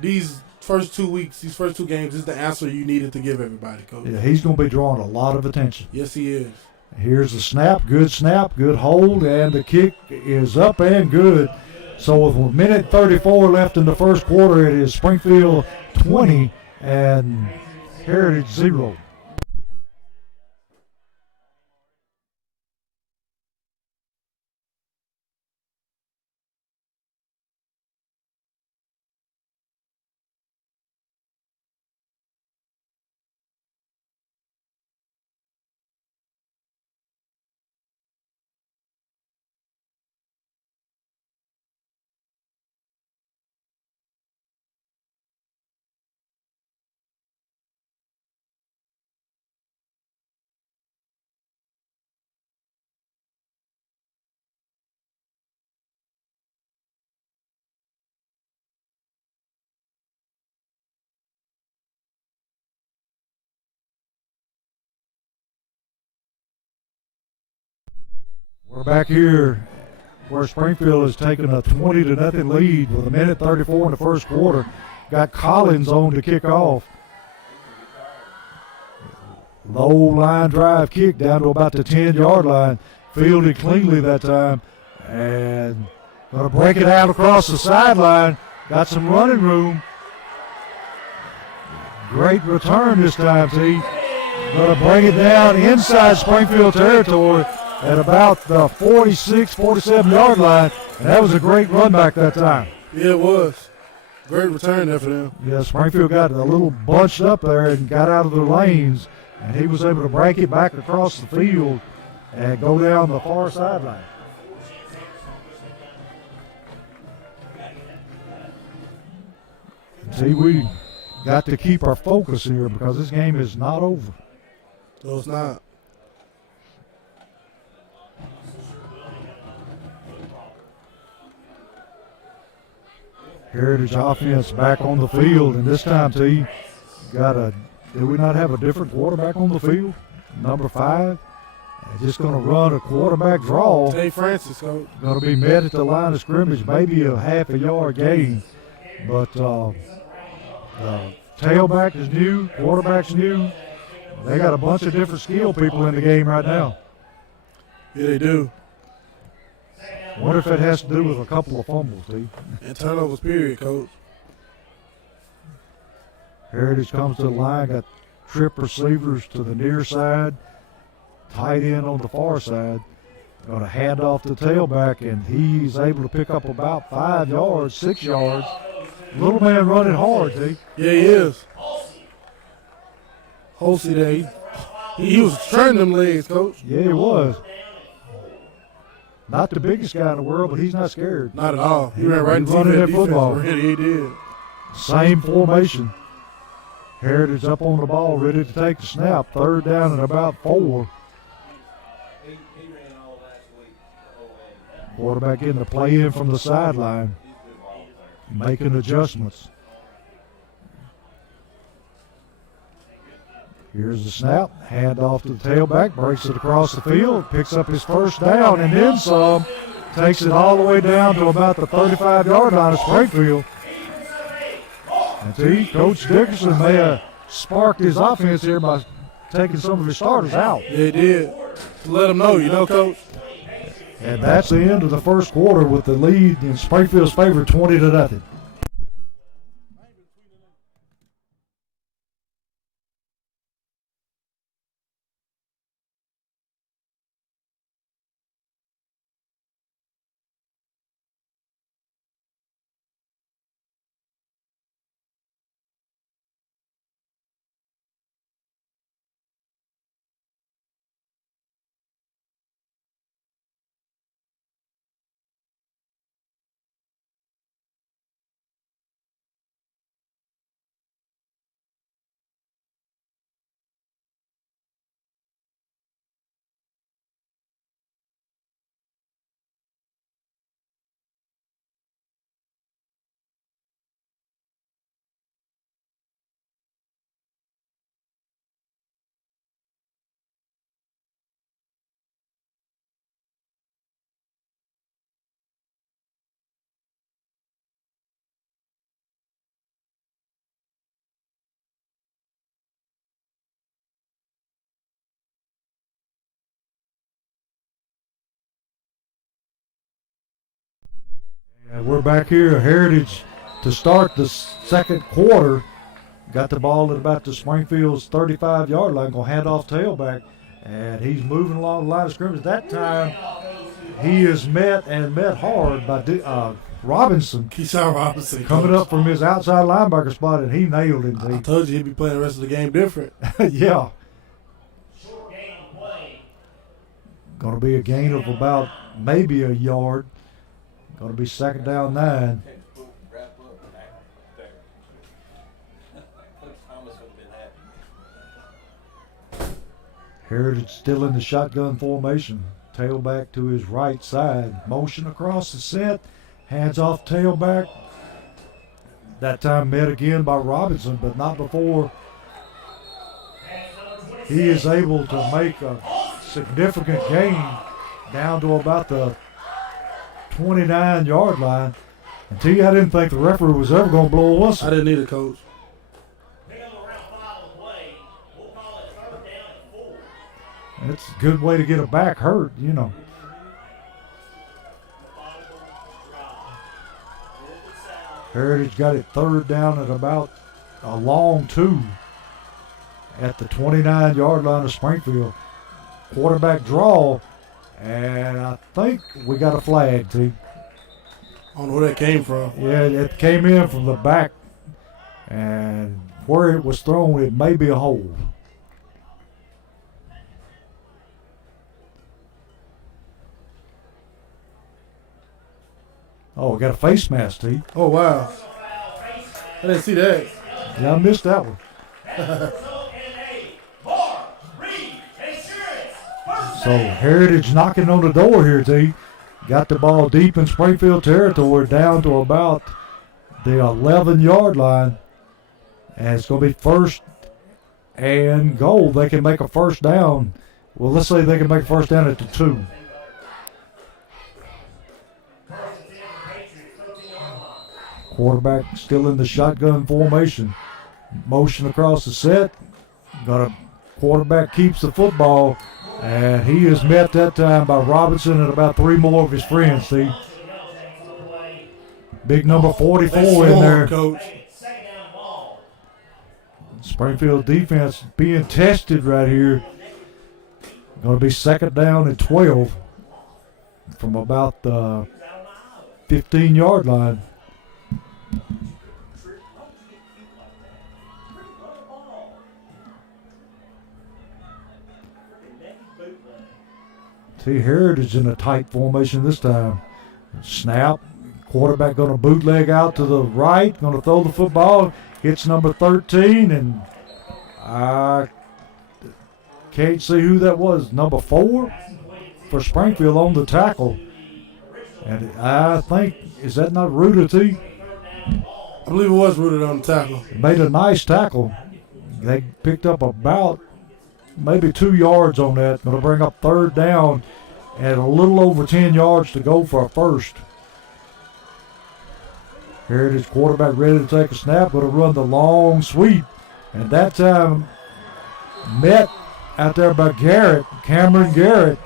these first 2 weeks, these first 2 games is the answer you needed to give everybody, Coach. Yeah, he's going to be drawing a lot of attention. Yes, he is. Here's the snap, good hold, and the kick is up and good. So with 1:34 left in the first quarter, it is Springfield 20 and Heritage 0. We're back here where Springfield has taken a 20-0 lead with 1:34 in the first quarter. Got Collins on to kick off. Low line drive kick down to about the 10-yard line. Fielded cleanly that time. And going to break it out across the sideline. Got some running room. Great return this time, T. Going to bring it down inside Springfield territory at about the 46, 47-yard line. And that was a great run back that time. Yeah, it was. Great return there for them. Yeah, Springfield got a little bunched up there and got out of their lanes. And he was able to break it back across the field and go down the far sideline. See, we got to keep our focus here because this game is not over. No, it's not. Heritage offense back on the field, and this time, T, did we not have a different quarterback on the field? Number 5. Just going to run a quarterback draw. Jay Francis, Coach. Going to be met at the line of scrimmage, maybe a half a yard gain. But the tailback is new, quarterback's new. They got a bunch of different skill people in the game right now. Yeah, they do. Wonder if that has to do with a couple of fumbles, T. And turnovers, period, Coach. Heritage comes to the line, got trip receivers to the near side, tight end on the far side. Going to hand off the tailback, and he's able to pick up about 5 yards, 6 yards. Little man running hard, T. Yeah, he is. Holsey there, he was turning them legs, Coach. Yeah, he was. Not the biggest guy in the world, but he's not scared. Not at all. He ran right into running that football. Really, he did. Same formation. Heritage up on the ball, ready to take the snap. 3rd down and about 4. Quarterback getting the play in from the sideline, making adjustments. Here's the snap, hand off to the tailback, breaks it across the field, picks up his first down and then some, takes it all the way down to about the 35-yard line of Springfield. And see, Coach Dickerson may have sparked his offense here by taking some of his starters out. They did. Let them know, Coach. And that's the end of the first quarter with the lead in Springfield's favor, 20-0. And we're back here at Heritage to start the second quarter. Got the ball at about the Springfield's 35-yard line, going to hand off tailback, and he's moving along the line of scrimmage. That time, he is met hard by Robinson. Keyshawn Robinson. Coming up from his outside linebacker spot, and he nailed him. I told you he'd be playing the rest of the game different. Yeah. Going to be a gain of about maybe a yard. Going to be second down 9. Heritage still in the shotgun formation. Tailback to his right side. Motion across the set. Hands off tailback. That time met again by Robinson, but not before he is able to make a significant gain down to about the 29-yard line. And T, I didn't think the referee was ever going to blow a whistle. I didn't either, Coach. It's a good way to get a back hurt, Heritage got it third down at about a long 2 at the 29-yard line of Springfield. Quarterback draw, and I think we got a flag, T. I don't know where that came from. Yeah, it came in from the back, and where it was thrown, it may be a hold. Oh, we got a face mask, T. Oh, wow. I didn't see that. Yeah, I missed that one. So Heritage knocking on the door here, T. Got the ball deep in Springfield territory down to about the 11-yard line. And it's going to be first and goal. They can make a first down. Well, let's say they can make a first down at the 2. Quarterback still in the shotgun formation. Motion across the set. Quarterback keeps the football. And he is met that time by Robinson and about 3 more of his friends, see. Big number 44 in there. Coach. Springfield defense being tested right here. Going to be second down and 12 from about the 15-yard line. See, Heritage in a tight formation this time. Snap. Quarterback going to bootleg out to the right. Going to throw the football. Hits number 13. And I can't see who that was. Number 4 for Springfield on the tackle. And I think, is that not Ruder, T? I believe it was rooted on the tackle. Made a nice tackle. They picked up about maybe 2 yards on that. Going to bring up third down and a little over 10 yards to go for a first. Heritage quarterback ready to take a snap. Going to run the long sweep. And that time met out there by Cameron Garrett.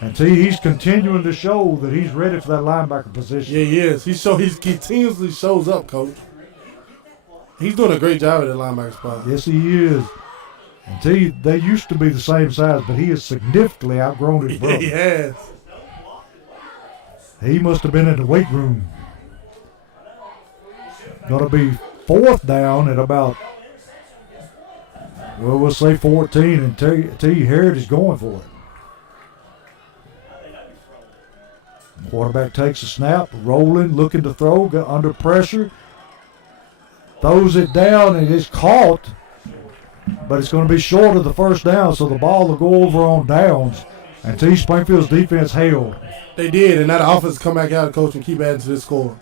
And he's continuing to show that he's ready for that linebacker position. Yeah, he is. He continuously shows up, Coach. He's doing a great job at that linebacker spot. Yes, he is. And they used to be the same size, but he has significantly outgrown his brother. He has. He must have been in the weight room. Going to be fourth down at about, well, we'll say 14, and T. Heritage going for it. Quarterback takes a snap, rolling, looking to throw, got under pressure. Throws it down and it's caught, but it's going to be short of the first down, so the ball will go over on downs. And Springfield's defense held. They did, and that offense come back out, Coach, and keep adding to this score.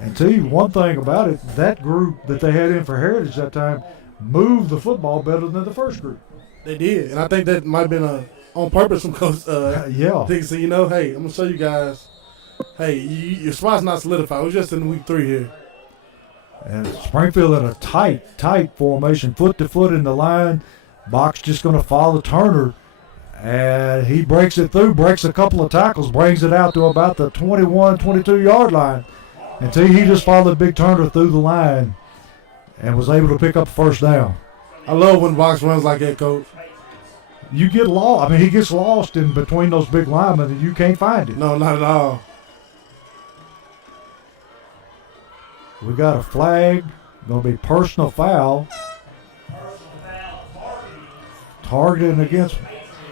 And one thing about it, that group that they had in for Heritage that time moved the football better than the first group. They did, and I think that might have been on purpose from Coach. Yeah. They said, hey, I'm going to show you guys, hey, your spot's not solidified. We're just in week 3 here. And Springfield in a tight formation, foot to foot in the line. Box just going to follow Turner. And he breaks it through, breaks a couple of tackles, brings it out to about the 21, 22-yard line. And he just followed Big Turner through the line and was able to pick up the first down. I love when Box runs like that, Coach. You get lost. I mean, he gets lost in between those big linemen and you can't find it. No, not at all. We got a flag. Going to be personal foul. Targeting against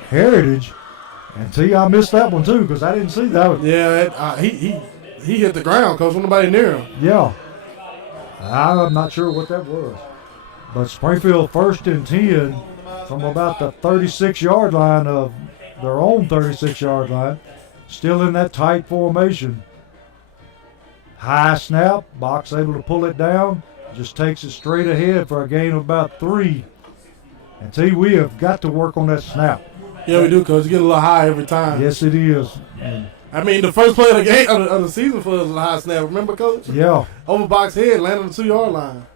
Heritage. And I missed that one too because I didn't see that one. Yeah, he hit the ground, Coach. Nobody near him. Yeah. I'm not sure what that was. But Springfield 1st and 10 from about the 36-yard line of their own 36-yard line. Still in that tight formation. High snap. Box able to pull it down. Just takes it straight ahead for a gain of about 3. And we have got to work on that snap. Yeah, we do, Coach. You get a little high every time. Yes, it is. And I mean, the first play of the game of the season for us was a high snap. Remember, Coach? Yeah. Over Box head, landed on the 2-yard line.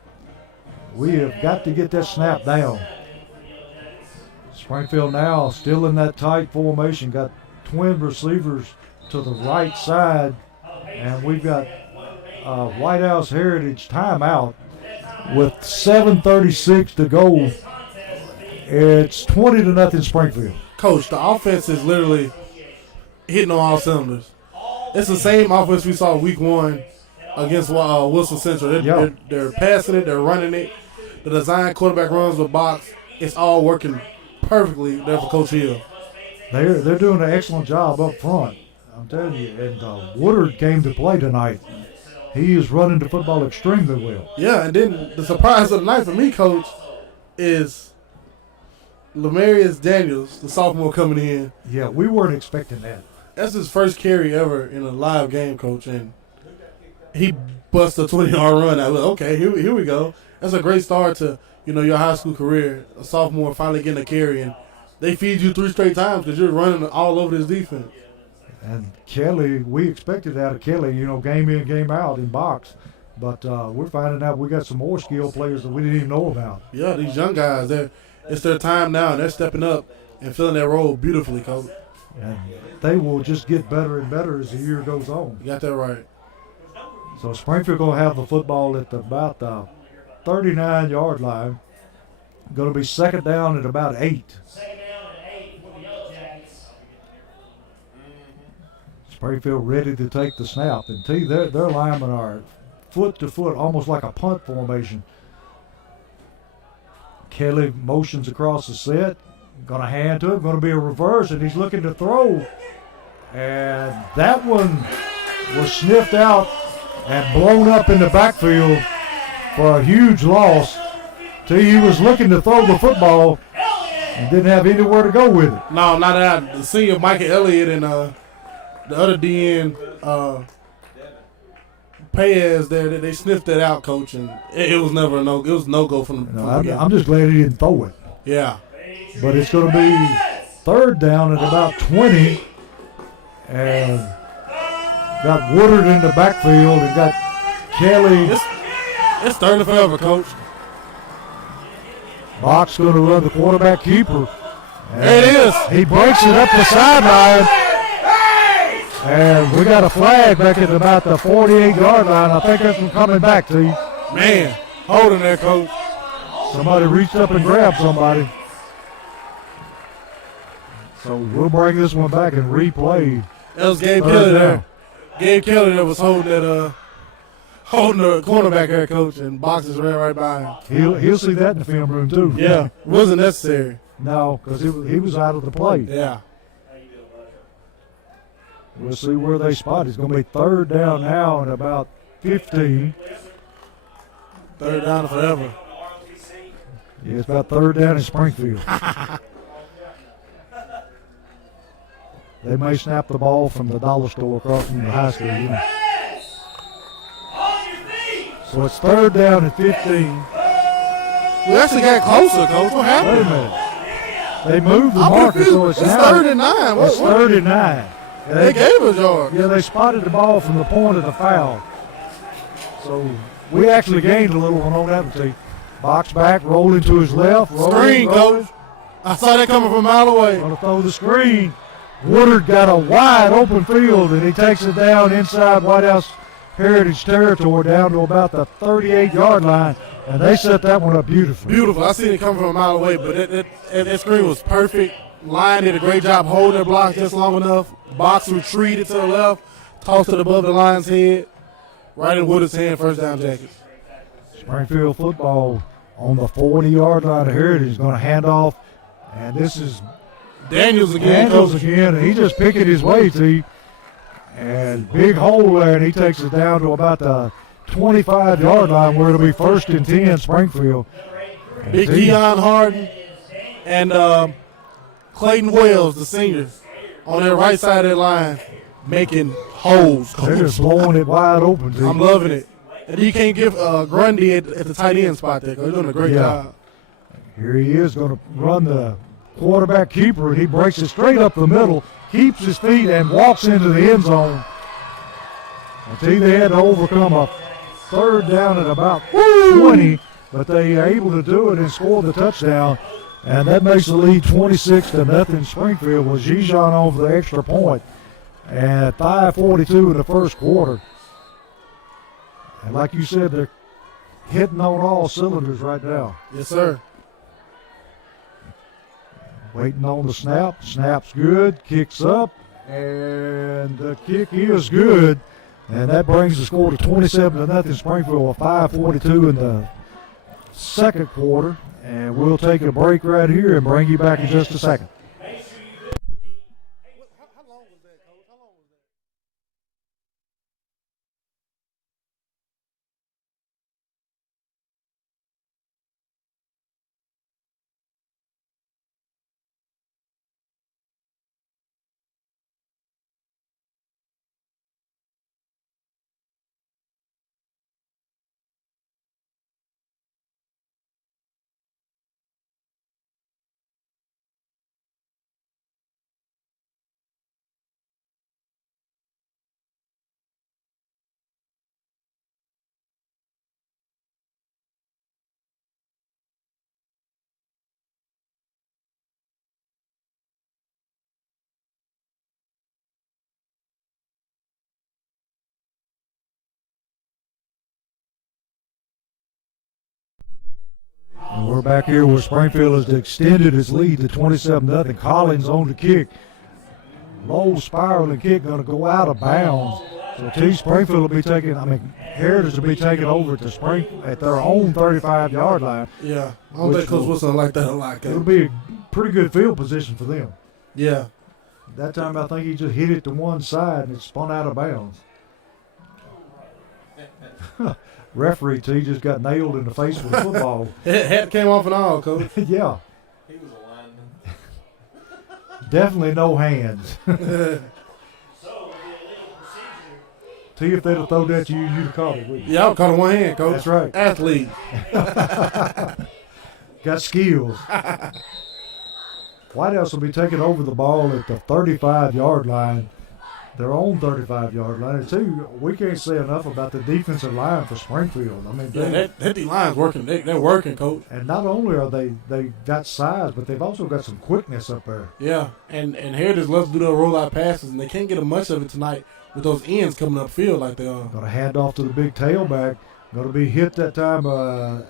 We have got to get that snap down. Springfield now still in that tight formation. Got twin receivers to the right side. And we've got White House Heritage timeout with 7:36 to go. It's 20-0 Springfield. Coach, the offense is literally hitting on all cylinders. It's the same offense we saw week 1 against Wilson Central. They're passing it, they're running it. The design quarterback runs with Box. It's all working perfectly there for Coach Hill. They're doing an excellent job up front. I'm telling you. And Woodard came to play tonight. He is running the football extremely well. Yeah, and then the surprise of the night for me, Coach, is Lamarius Daniels, the sophomore coming in. Yeah, we weren't expecting that. That's his first carry ever in a live game, Coach, and he busts a 20-yard run. I was like, okay, here we go. That's a great start to your high school career. A sophomore finally getting a carry, and they feed you 3 straight times because you're running all over this defense. And Kelly, we expected out of Kelly, game in, game out in box. But we're finding out we got some more skilled players that we didn't even know about. Yeah, these young guys, it's their time now, and they're stepping up and filling that role beautifully, Coach. And they will just get better and better as the year goes on. You got that right. So Springfield going to have the football at about the 39-yard line. Going to be second down at about 8. Springfield ready to take the snap. And their linemen are foot to foot, almost like a punt formation. Kelly motions across the set. Going to hand to him. Going to be a reverse, and he's looking to throw. And that one was sniffed out and blown up in the backfield for a huge loss. He was looking to throw the football and didn't have anywhere to go with it. No, not that. The senior Michael Elliott and the other DN Paez there, they sniffed it out, coach, and it was never a no. It was no go from the beginning. I'm just glad he didn't throw it. Yeah. But it's going to be third down at about 20, and got Woodard in the backfield and got Kelly. It's third and forever, coach. Box going to run the quarterback keeper. There it is. He breaks it up the sideline. And we got a flag back at about the 48-yard line. I think that's from coming back to you. Man, holding there, coach. Somebody reached up and grabbed somebody. So we'll bring this one back and replay. That was Gabe Kelly there. Gabe Kelly that was holding the cornerback there, coach, and Box is right by him. He'll see that in the film room too. Yeah, wasn't necessary. No, because he was out of the play. Yeah. We'll see where they spot. It's going to be third down now and about 15. Third down forever. Yeah, it's about third down in Springfield. They may snap the ball from the dollar store across from the high school. You know. So it's third down and 15. We actually got closer, coach. What happened? Wait a minute. They moved the marker, so it's now. Third and 9. It's third and 9. They gave us yard. Yeah, they spotted the ball from the point of the foul. So we actually gained a little one on that one. Box back, rolling to his left. Screen, coach. I saw that coming from a mile away. Going to throw the screen. Woodard got a wide open field, and he takes it down inside White House Heritage territory down to about the 38-yard line, and they set that one up beautifully. Beautiful. I seen it coming from a mile away, but that screen was perfect. Line did a great job holding their block just long enough. Box retreated to the left, tossed it above the line's head, right in Woodard's hand, first down Jackets. Springfield football on the 40-yard line of Heritage is going to hand off, and this is Daniels again, and he's just picking his way, T. And big hole there, and he takes it down to about the 25-yard line where it'll be first and 10 Springfield. And Big Keon Harden and Clayton Wells, the senior, on their right side of that line, making holes. They're just blowing it wide open, T. I'm loving it. And you can't give Grundy at the tight end spot there because he's doing a great job. Here he is going to run the quarterback keeper, and he breaks it straight up the middle, keeps his feet, and walks into the end zone. Until they had to overcome a third down at about 20, but they are able to do it and score the touchdown. And that makes the lead 26-0 Springfield with Gijon on for the extra point at 5:42 in the first quarter. And like you said, they're hitting on all cylinders right now. Yes, sir. Waiting on the snap. Snap's good. Kicks up. And the kick is good. And that brings the score to 27-0 Springfield with 5:42 in the second quarter. And we'll take a break right here and bring you back in just a second. And we're back here where Springfield has extended its lead to 27-0. Collins on the kick. Low spiraling kick going to go out of bounds. So Springfield will be taking, Heritage will be taking over at their own 35-yard line. Yeah, I don't think Coach Wilson like that a lot. It'll be a pretty good field position for them. Yeah. That time I think he just hit it to one side and it spun out of bounds. Referee T just got nailed in the face with a football. Hat came off and all, Coach. Yeah. He was a lineman. Definitely no hands. T, if they'd have thrown that to you, you'd have caught it, wouldn't you? Yeah, I would caught it one hand, coach. That's right. Athlete. Got skills. White House will be taking over the ball at the 35-yard line, their own 35-yard line. And two, we can't say enough about the defensive line for Springfield. I mean, Yeah, that D-line's working. They're working, coach. and not only are they got size, but they've also got some quickness up there. Yeah, and Heritage loves to do those rollout passes, and they can't get much of it tonight with those ends coming upfield like they are. Going to hand off to the big tailback. Going to be hit that time.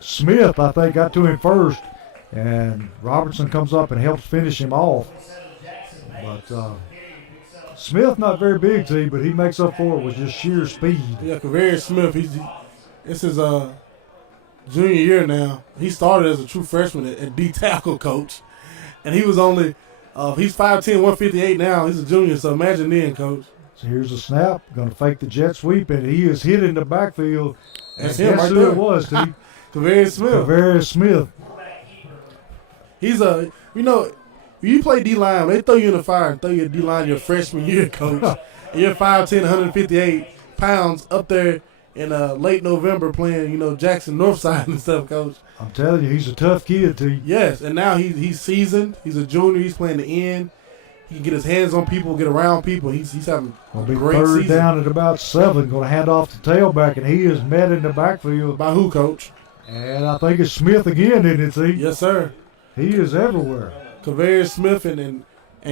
Smith, I think, got to him first, and Robertson comes up and helps finish him off. But Smith not very big, T, but he makes up for it with just sheer speed. Yeah, Kavarius Smith, this is junior year now. He started as a true freshman at D tackle, coach, and he was only he's 5'10", 158 now. He's a junior, so imagine then, coach. So here's the snap. Going to fake the jet sweep, and he is hit in the backfield. That's And him guess right who there. it was, T? Kavarius Smith. Kavarius Smith. He's when you play D-line, they throw you in the fire and throw you a D-line your freshman year, coach. And you're 5'10", 158 pounds up there in late November playing, Jackson Northside and stuff, coach. I'm telling you, he's a tough kid, T. Yes, and now he's seasoned. He's a junior. He's playing the end. He can get his hands on people, get around people. He's having a Going to be great third season. down at about 7. Going to hand off to tailback, and he is met in the backfield. By who, coach? And I think it's Smith again, isn't it, T? Yes, sir. He is everywhere. Kavarius Smith and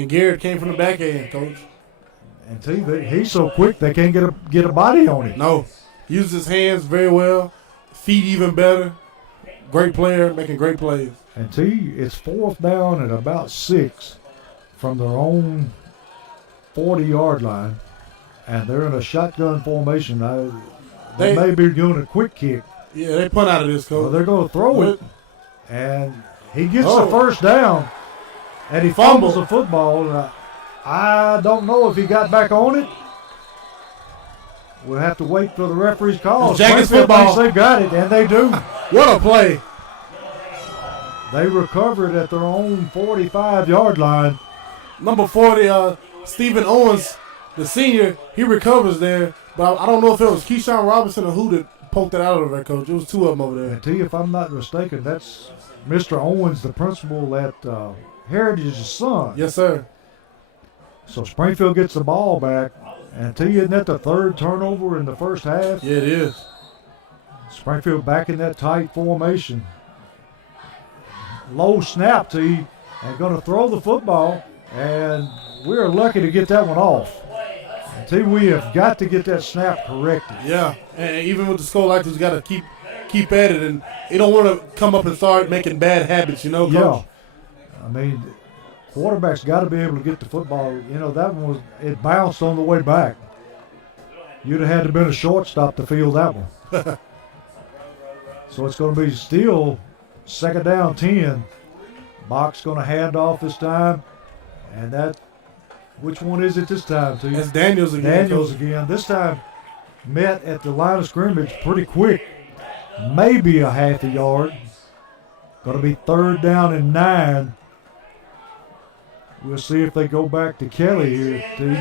Garrett came from the back end, coach. And T, he's so quick they can't get a body on him. No. Uses his hands very well. Feet even better. Great player, making great plays. And T, it's 4th down at about 6 from their own 40-yard line. And they're in a shotgun formation. They may be doing a quick kick. Yeah, they punt out of this, Well, coach. they're going to throw it. And he gets Oh. the first down. And he fumbles the football. And I don't know if he got back on it. We'll have to wait for the referee's call. Jackets Springfield football. thinks they've got it, and they do. What a play. They recovered at their own 45-yard line. Number 40, Stephen Owens, the senior, he recovers there. But I don't know if it was Keyshawn Robinson or who that poked it out of there, coach. It was two of them over there. And T, if I'm not mistaken, that's Mr. Owens, the principal at Heritage's son. Yes, sir. So Springfield gets the ball back. And T, isn't that the third turnover in the first half? Yeah, it is. Springfield back in that tight formation. Low snap, T, and going to throw the football. And we're lucky to get that one off. And T, we have got to get that snap corrected. Yeah, and even with the score like this, you got to keep at it. And you don't want to come up and start making bad habits, coach? Yeah. I mean, quarterback's got to be able to get the football. That one it bounced on the way back. You'd have had to been a shortstop to field that one. So it's going to be still 2nd down 10. Box going to hand off this time. And which one is it this time, T? That's Daniels again. Daniels again. This time met at the line of scrimmage pretty quick. Maybe a half a yard. Going to be 3rd down and 9. We'll see if they go back to Kelly here, T.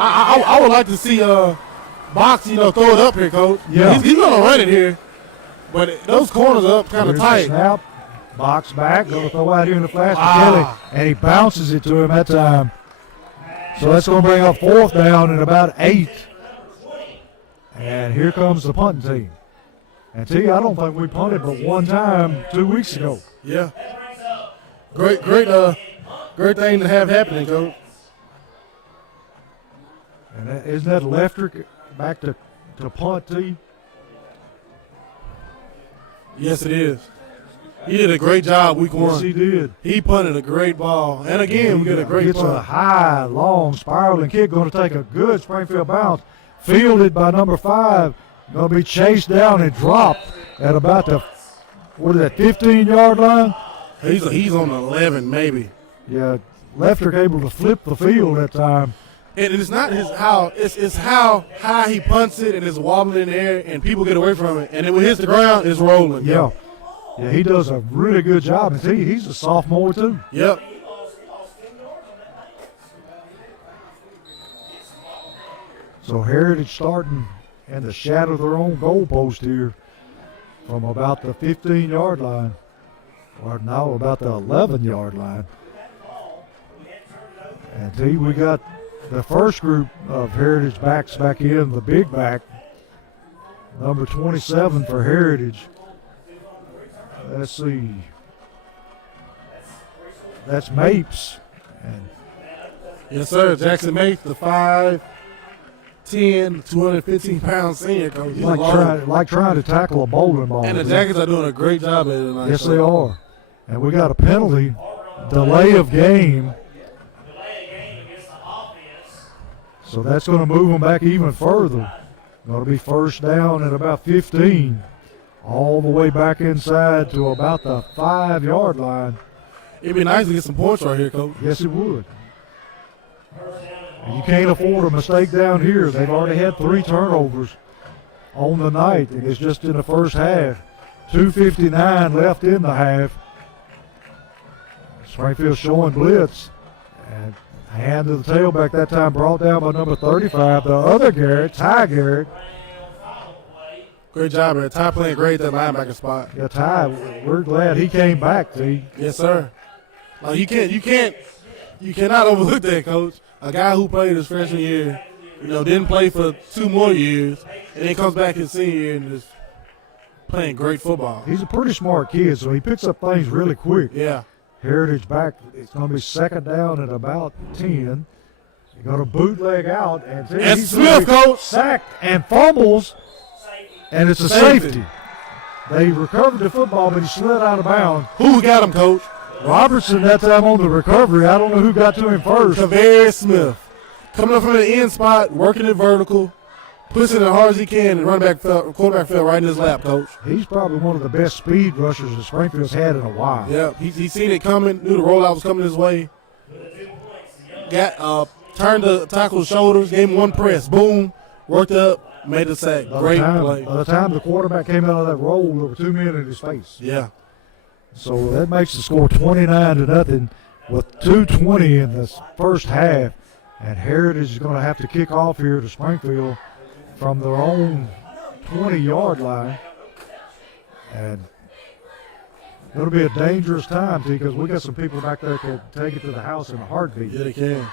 I would like to see Box, throw it up here, coach. Yeah. He's going to run it here. But those corners are up kind of Here's the tight. snap. Box back. Going to throw out here in the flash to Ah. Kelly. And he bounces it to him that time. So that's going to bring up 4th down and about 8. And here comes the punting team. And T, I don't think we punted but one time 2 weeks ago. Yeah. Great thing to have happening, coach. And isn't that electric? Back to punt, T. Yes, it is. He did a great job week Yes, one. he did. He punted a great ball. And again, we get a great Gets a punt. high, long, spiraling kick. Going to take a good Springfield bounce. Fielded by number 5. Going to be chased down and dropped at about the 15-yard line? He's on 11, maybe. Yeah, Leftrick able to flip the field that time. And it's not it's how high he punts it and it's wobbling in the air and people get away from it. And then when it hits the ground, it's rolling. Yeah. Yeah, he does a really good job. And he's a sophomore, too. Yep. So Heritage starting in the shadow of their own goalpost here from about the 15-yard line, or now about the 11-yard line. And we got the first group of Heritage backs back in, the big back, number 27 for Heritage. Let's see. That's Mapes. And Yes, sir. Jackson Mapes, the 5'10", 215-pound senior coach. He's like trying to tackle a bowling ball. And the Jackets are doing a great job at it tonight. Yes, they are. And we got a penalty, delay of game. So that's going to move them back even further. Going to be first down at about 15, all the way back inside to about the 5-yard line. It'd be nice to get some points right here, Coach. Yes, it would. And you can't afford a mistake down here. They've already had 3 turnovers on the night, and it's just in the first half. 2:59 left in the half. Springfield showing blitz. And hand to the tailback that time, brought down by number 35, the other Garrett, Ty Garrett. Great job, man. Ty playing great at that linebacker spot. Yeah, Ty, we're glad he came back, T. Yes, sir. Like you cannot overlook that, Coach. A guy who played his freshman year, didn't play for 2 more years, and then comes back his senior year and is playing great football. He's a pretty smart kid, so he picks up things really quick. Yeah. Heritage back, it's going to be second down at about 10. He's going to bootleg out, and Smith, Coach, sacked and fumbles, and it's a safety. They recovered the football, but he slid out of bounds. Who got him, Coach? Robertson that time on the recovery. I don't know who got to him first. Kaveri Smith. Coming up from the end spot, working it vertical, puts it as hard as he can, and quarterback fell right in his lap, Coach. He's probably one of the best speed rushers that Springfield's had in a while. Yeah, he seen it coming, knew the rollout was coming his way. Turned the tackle's shoulders, gave him one press, boom, worked up, made a sack. Great play. By the time the quarterback came out of that roll, there were 2 men in his face. Yeah. So that makes the score 29-0 with 2:20 in the first half. And Heritage is going to have to kick off here to Springfield from their own 20-yard line. And it'll be a dangerous time, T, because we got some people back there that can take it to the house in a heartbeat. Yeah, they can.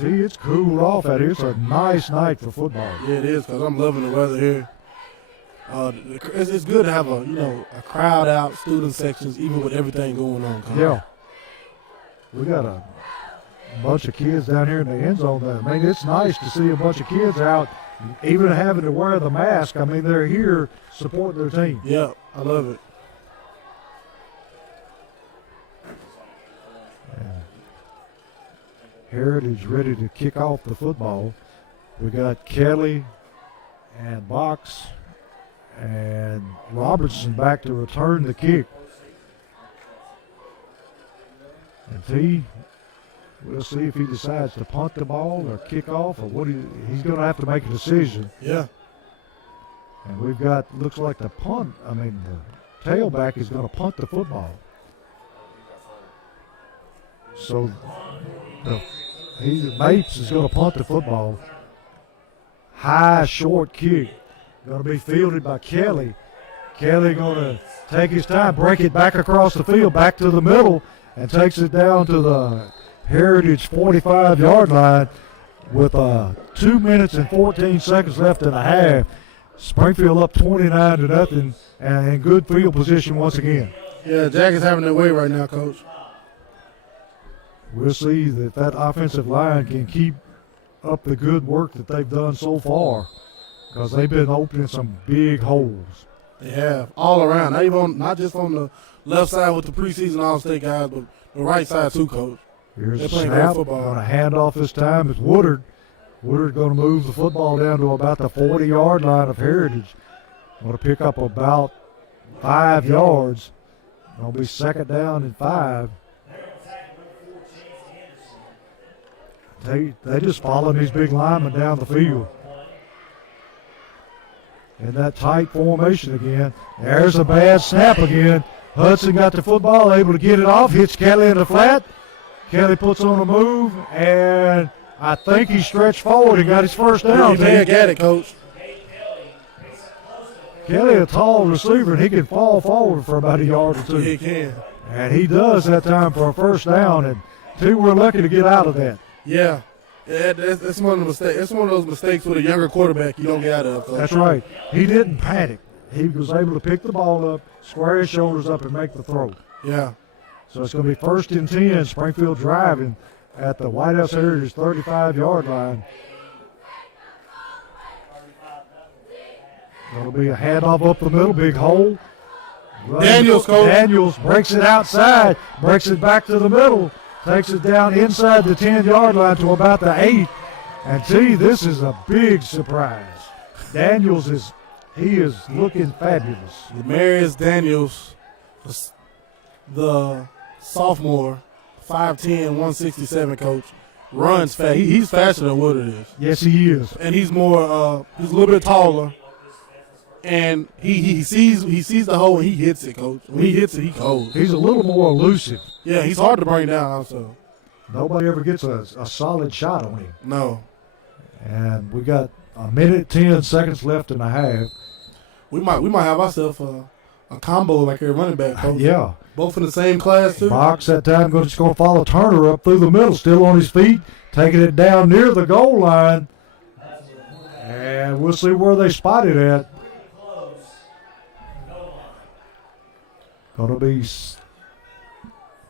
T, it's cooled off out here. It's a nice night for football. Yeah, it is, because I'm loving the weather here. It's good to have a crowd out, student sections, even with everything going on. Yeah. We got a bunch of kids down here in the end zone. I mean, it's nice to see a bunch of kids out, even having to wear the mask. I mean, they're here supporting their team. Yeah, I love it. Heritage ready to kick off the football. We got Kelly and Box and Robertson back to return the kick. And we'll see if he decides to punt the ball or kick off, or what he's going to have to make a decision. Yeah. And we've got, looks like the tailback is going to punt the football. So Mapes is going to punt the football. High, short kick. Going to be fielded by Kelly. Kelly going to take his time, break it back across the field, back to the middle, and takes it down to the Heritage 45-yard line with 2 minutes and 14 seconds left in the half. Springfield up 29-0 and in good field position once again. Yeah, Jack is having their way right now, Coach. We'll see that offensive line can keep up the good work that they've done so far, because they've been opening some big holes. They have, all around, not just on the left side with the preseason All-State guys, but the right side too, Coach. Here's a snap. Going to hand off this time. It's Woodard. Woodard going to move the football down to about the 40-yard line of Heritage. Going to pick up about 5 yards. Going to be second down and 5. They just following these big linemen down the field. In that tight formation again. There's a bad snap again. Hudson got the football, able to get it off, hits Kelly in the flat. Kelly puts on a move, and I think he stretched forward and got his first down. He got it, Coach. Kelly, a tall receiver, and he can fall forward for about a yard or two. He can. And he does that time for a first down, and we're lucky to get out of that. Yeah. That's one of the mistakes. That's one of those mistakes with a younger quarterback you don't get out of. Coach. That's right. He didn't panic. He was able to pick the ball up, square his shoulders up, and make the throw. Yeah. So it's going to be 1st and 10, Springfield driving at the White House Heritage 35-yard line. That'll be a handoff up the middle, big hole. Daniels breaks it outside, breaks it back to the middle, takes it down inside the 10-yard line to about the 8. And this is a big surprise. Daniels is looking fabulous. Demarius Daniels, the sophomore, 5'10", 167 coach, runs fast. He's faster than Woodard is. Yes, he is. And he's more he's a little bit taller. And he sees the hole and he hits it, Coach. When he hits it, he goes. He's a little more elusive. Yeah, he's hard to bring down also. Nobody ever gets a solid shot on him. No. And we got a minute, 10 seconds left in the half. We might have ourselves a combo like a running back, Coach. Yeah. Both in the same class, too. Box that time going to follow Turner up through the middle, still on his feet, taking it down near the goal line. And we'll see where they spot it at. Going to be,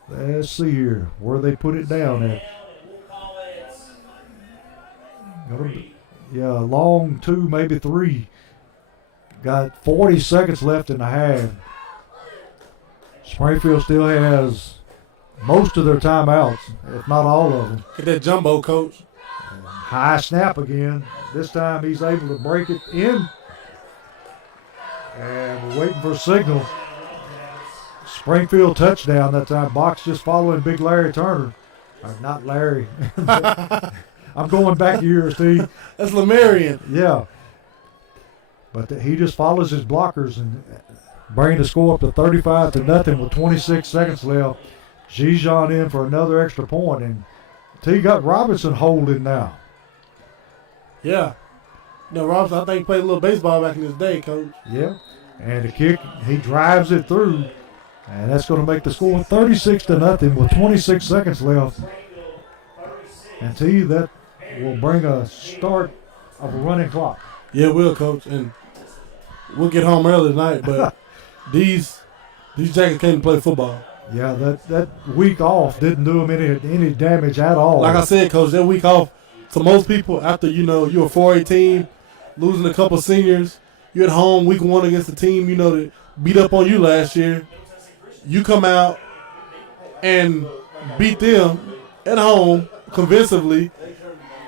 let's see here, where they put it down at. Long 2, maybe 3. Got 40 seconds left in the half. Springfield still has most of their timeouts, if not all of them. Get that jumbo, Coach. High snap again. This time he's able to break it in. And we're waiting for a signal. Springfield touchdown that time. Box just following Big Larry Turner. Or not Larry. I'm going back years, Steve. That's Lamarian. Yeah. But he just follows his blockers and bringing the score up to 35-0 with 26 seconds left. Gijon in for another extra point, and T got Robinson holding now. Yeah. Robinson, I think he played a little baseball back in his day, Coach. Yeah. And the kick, he drives it through, and that's going to make the score 36-0 with 26 seconds left. And T, that will bring a start of a running clock. Yeah, it will, Coach, and we'll get home early tonight, but these Jackets can't play football. Yeah, that week off didn't do them any damage at all. Like I said, Coach, that week off, to most people, after, you're a 4A team, losing a couple seniors, you're at home week 1 against the team, that beat up on you last year. You come out and beat them at home convincingly,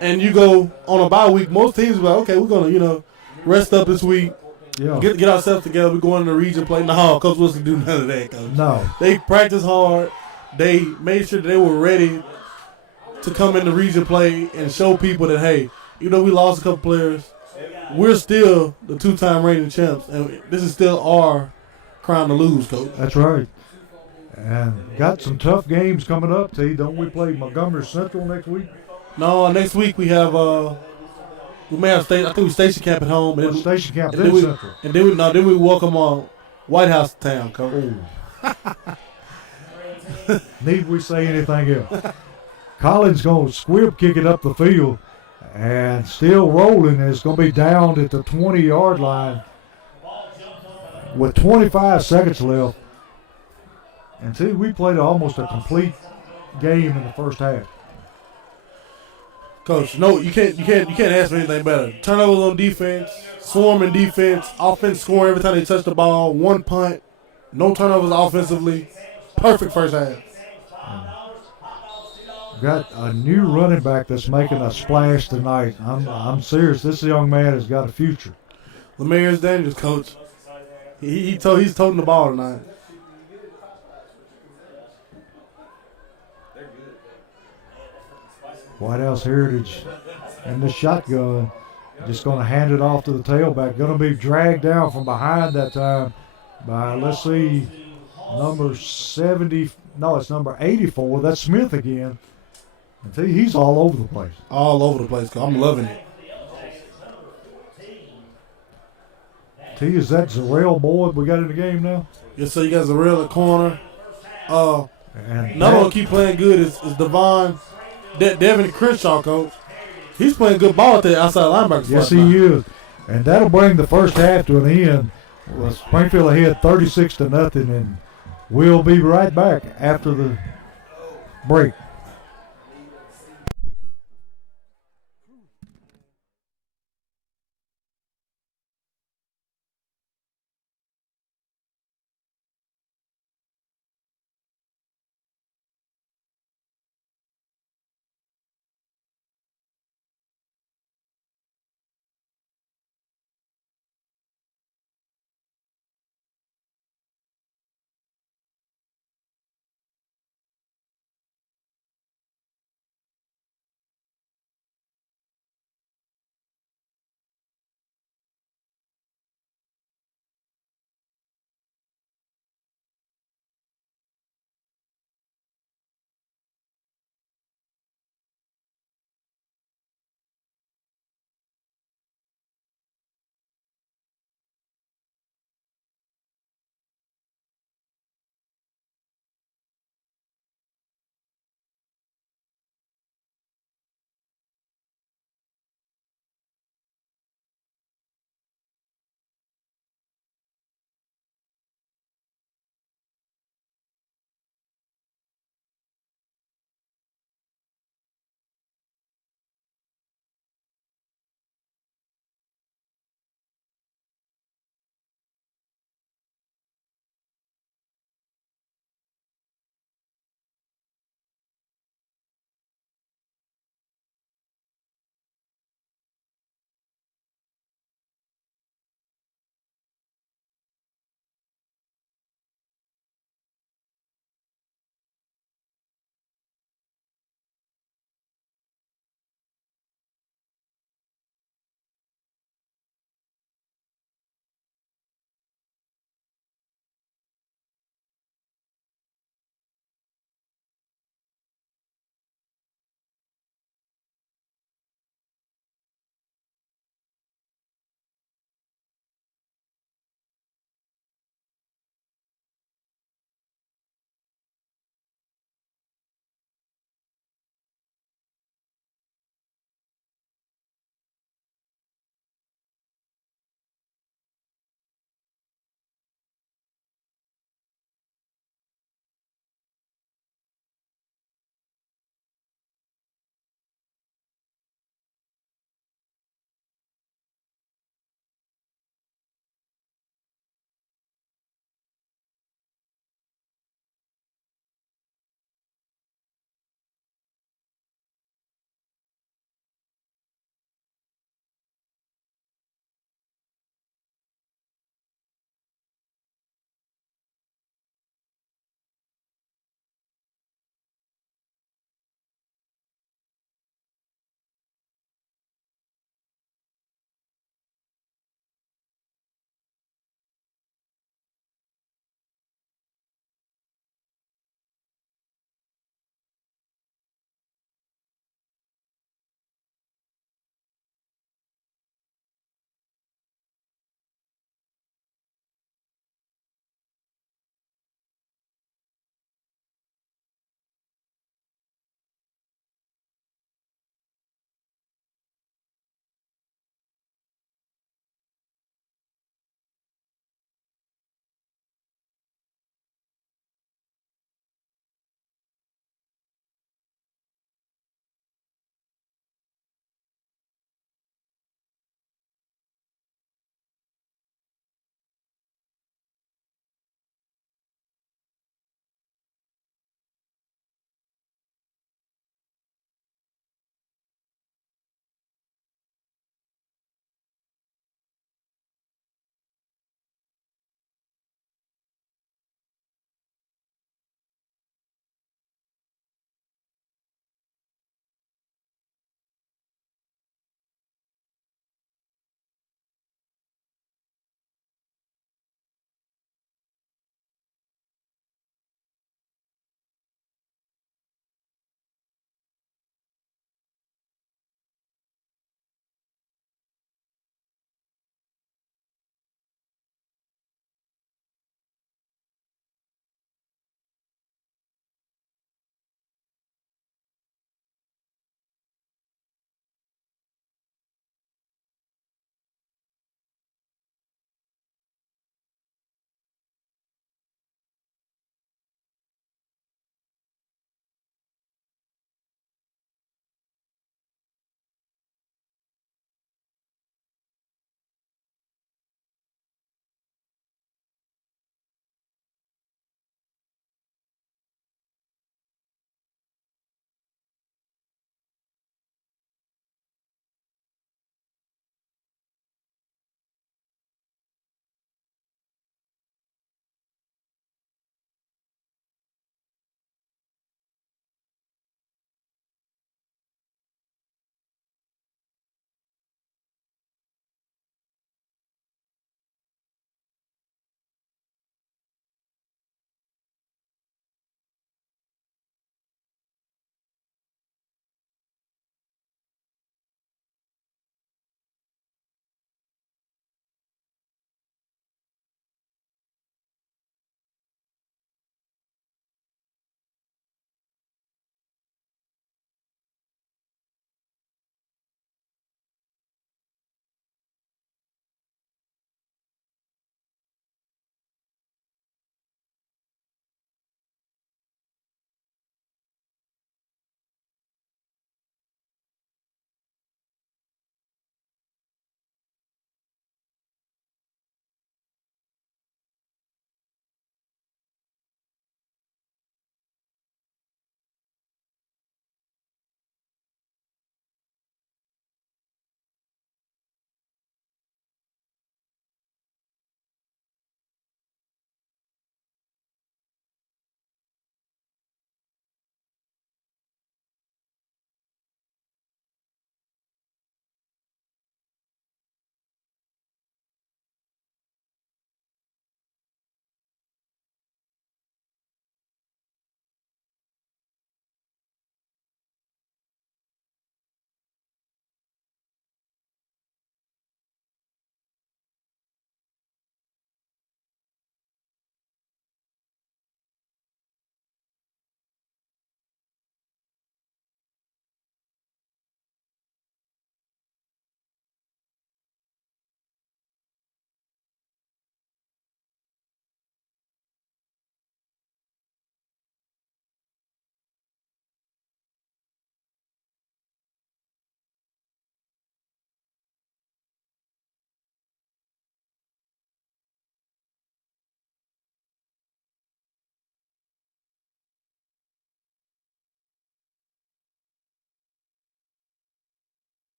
and you go on a bye week. Most teams are like, okay, we're going to, rest up this week. Yeah. Get ourselves together. We're going to the region play. No, Coach Wilson do none of that, Coach. No. They practiced hard. They made sure that they were ready to come in the region play and show people that, hey, we lost a couple players. We're still the 2-time reigning champs, and this is still our crown to lose, Coach. That's right. And got some tough games coming up, T. Don't we play Montgomery Central next week? No, next week we have we may have station camp at home. And station camp then Central. And then we welcome White House to town, Coach. Need we say anything else? Collins going to squib kick it up the field and still rolling. It's going to be down at the 20-yard line with 25 seconds left. And see, we played almost a complete game in the first half. Coach, no, you can't ask for anything better. Turnovers on defense, swarming defense, offense scoring every time they touch the ball, 1 punt, no turnovers offensively. Perfect first half. Got a new running back that's making a splash tonight. I'm serious. This young man has got a future. Lamarius Daniels, Coach. He's toting the ball tonight. White House Heritage in the shotgun. Just going to hand it off to the tailback. Going to be dragged down from behind that time by, let's see, number 70. No, it's number 84. That's Smith again. I tell you, he's all over the place. All over the place. I'm loving it. T, is that Zarrell Boyd we got in the game now? Yes, so you got Zarrell at corner. And Another one keep playing good is Devon Devin Crenshaw, coach. He's playing good ball at the outside linebacker. Yes, he is. And that'll bring the first half to an end. Well, Springfield ahead 36-0, and we'll be right back after the break.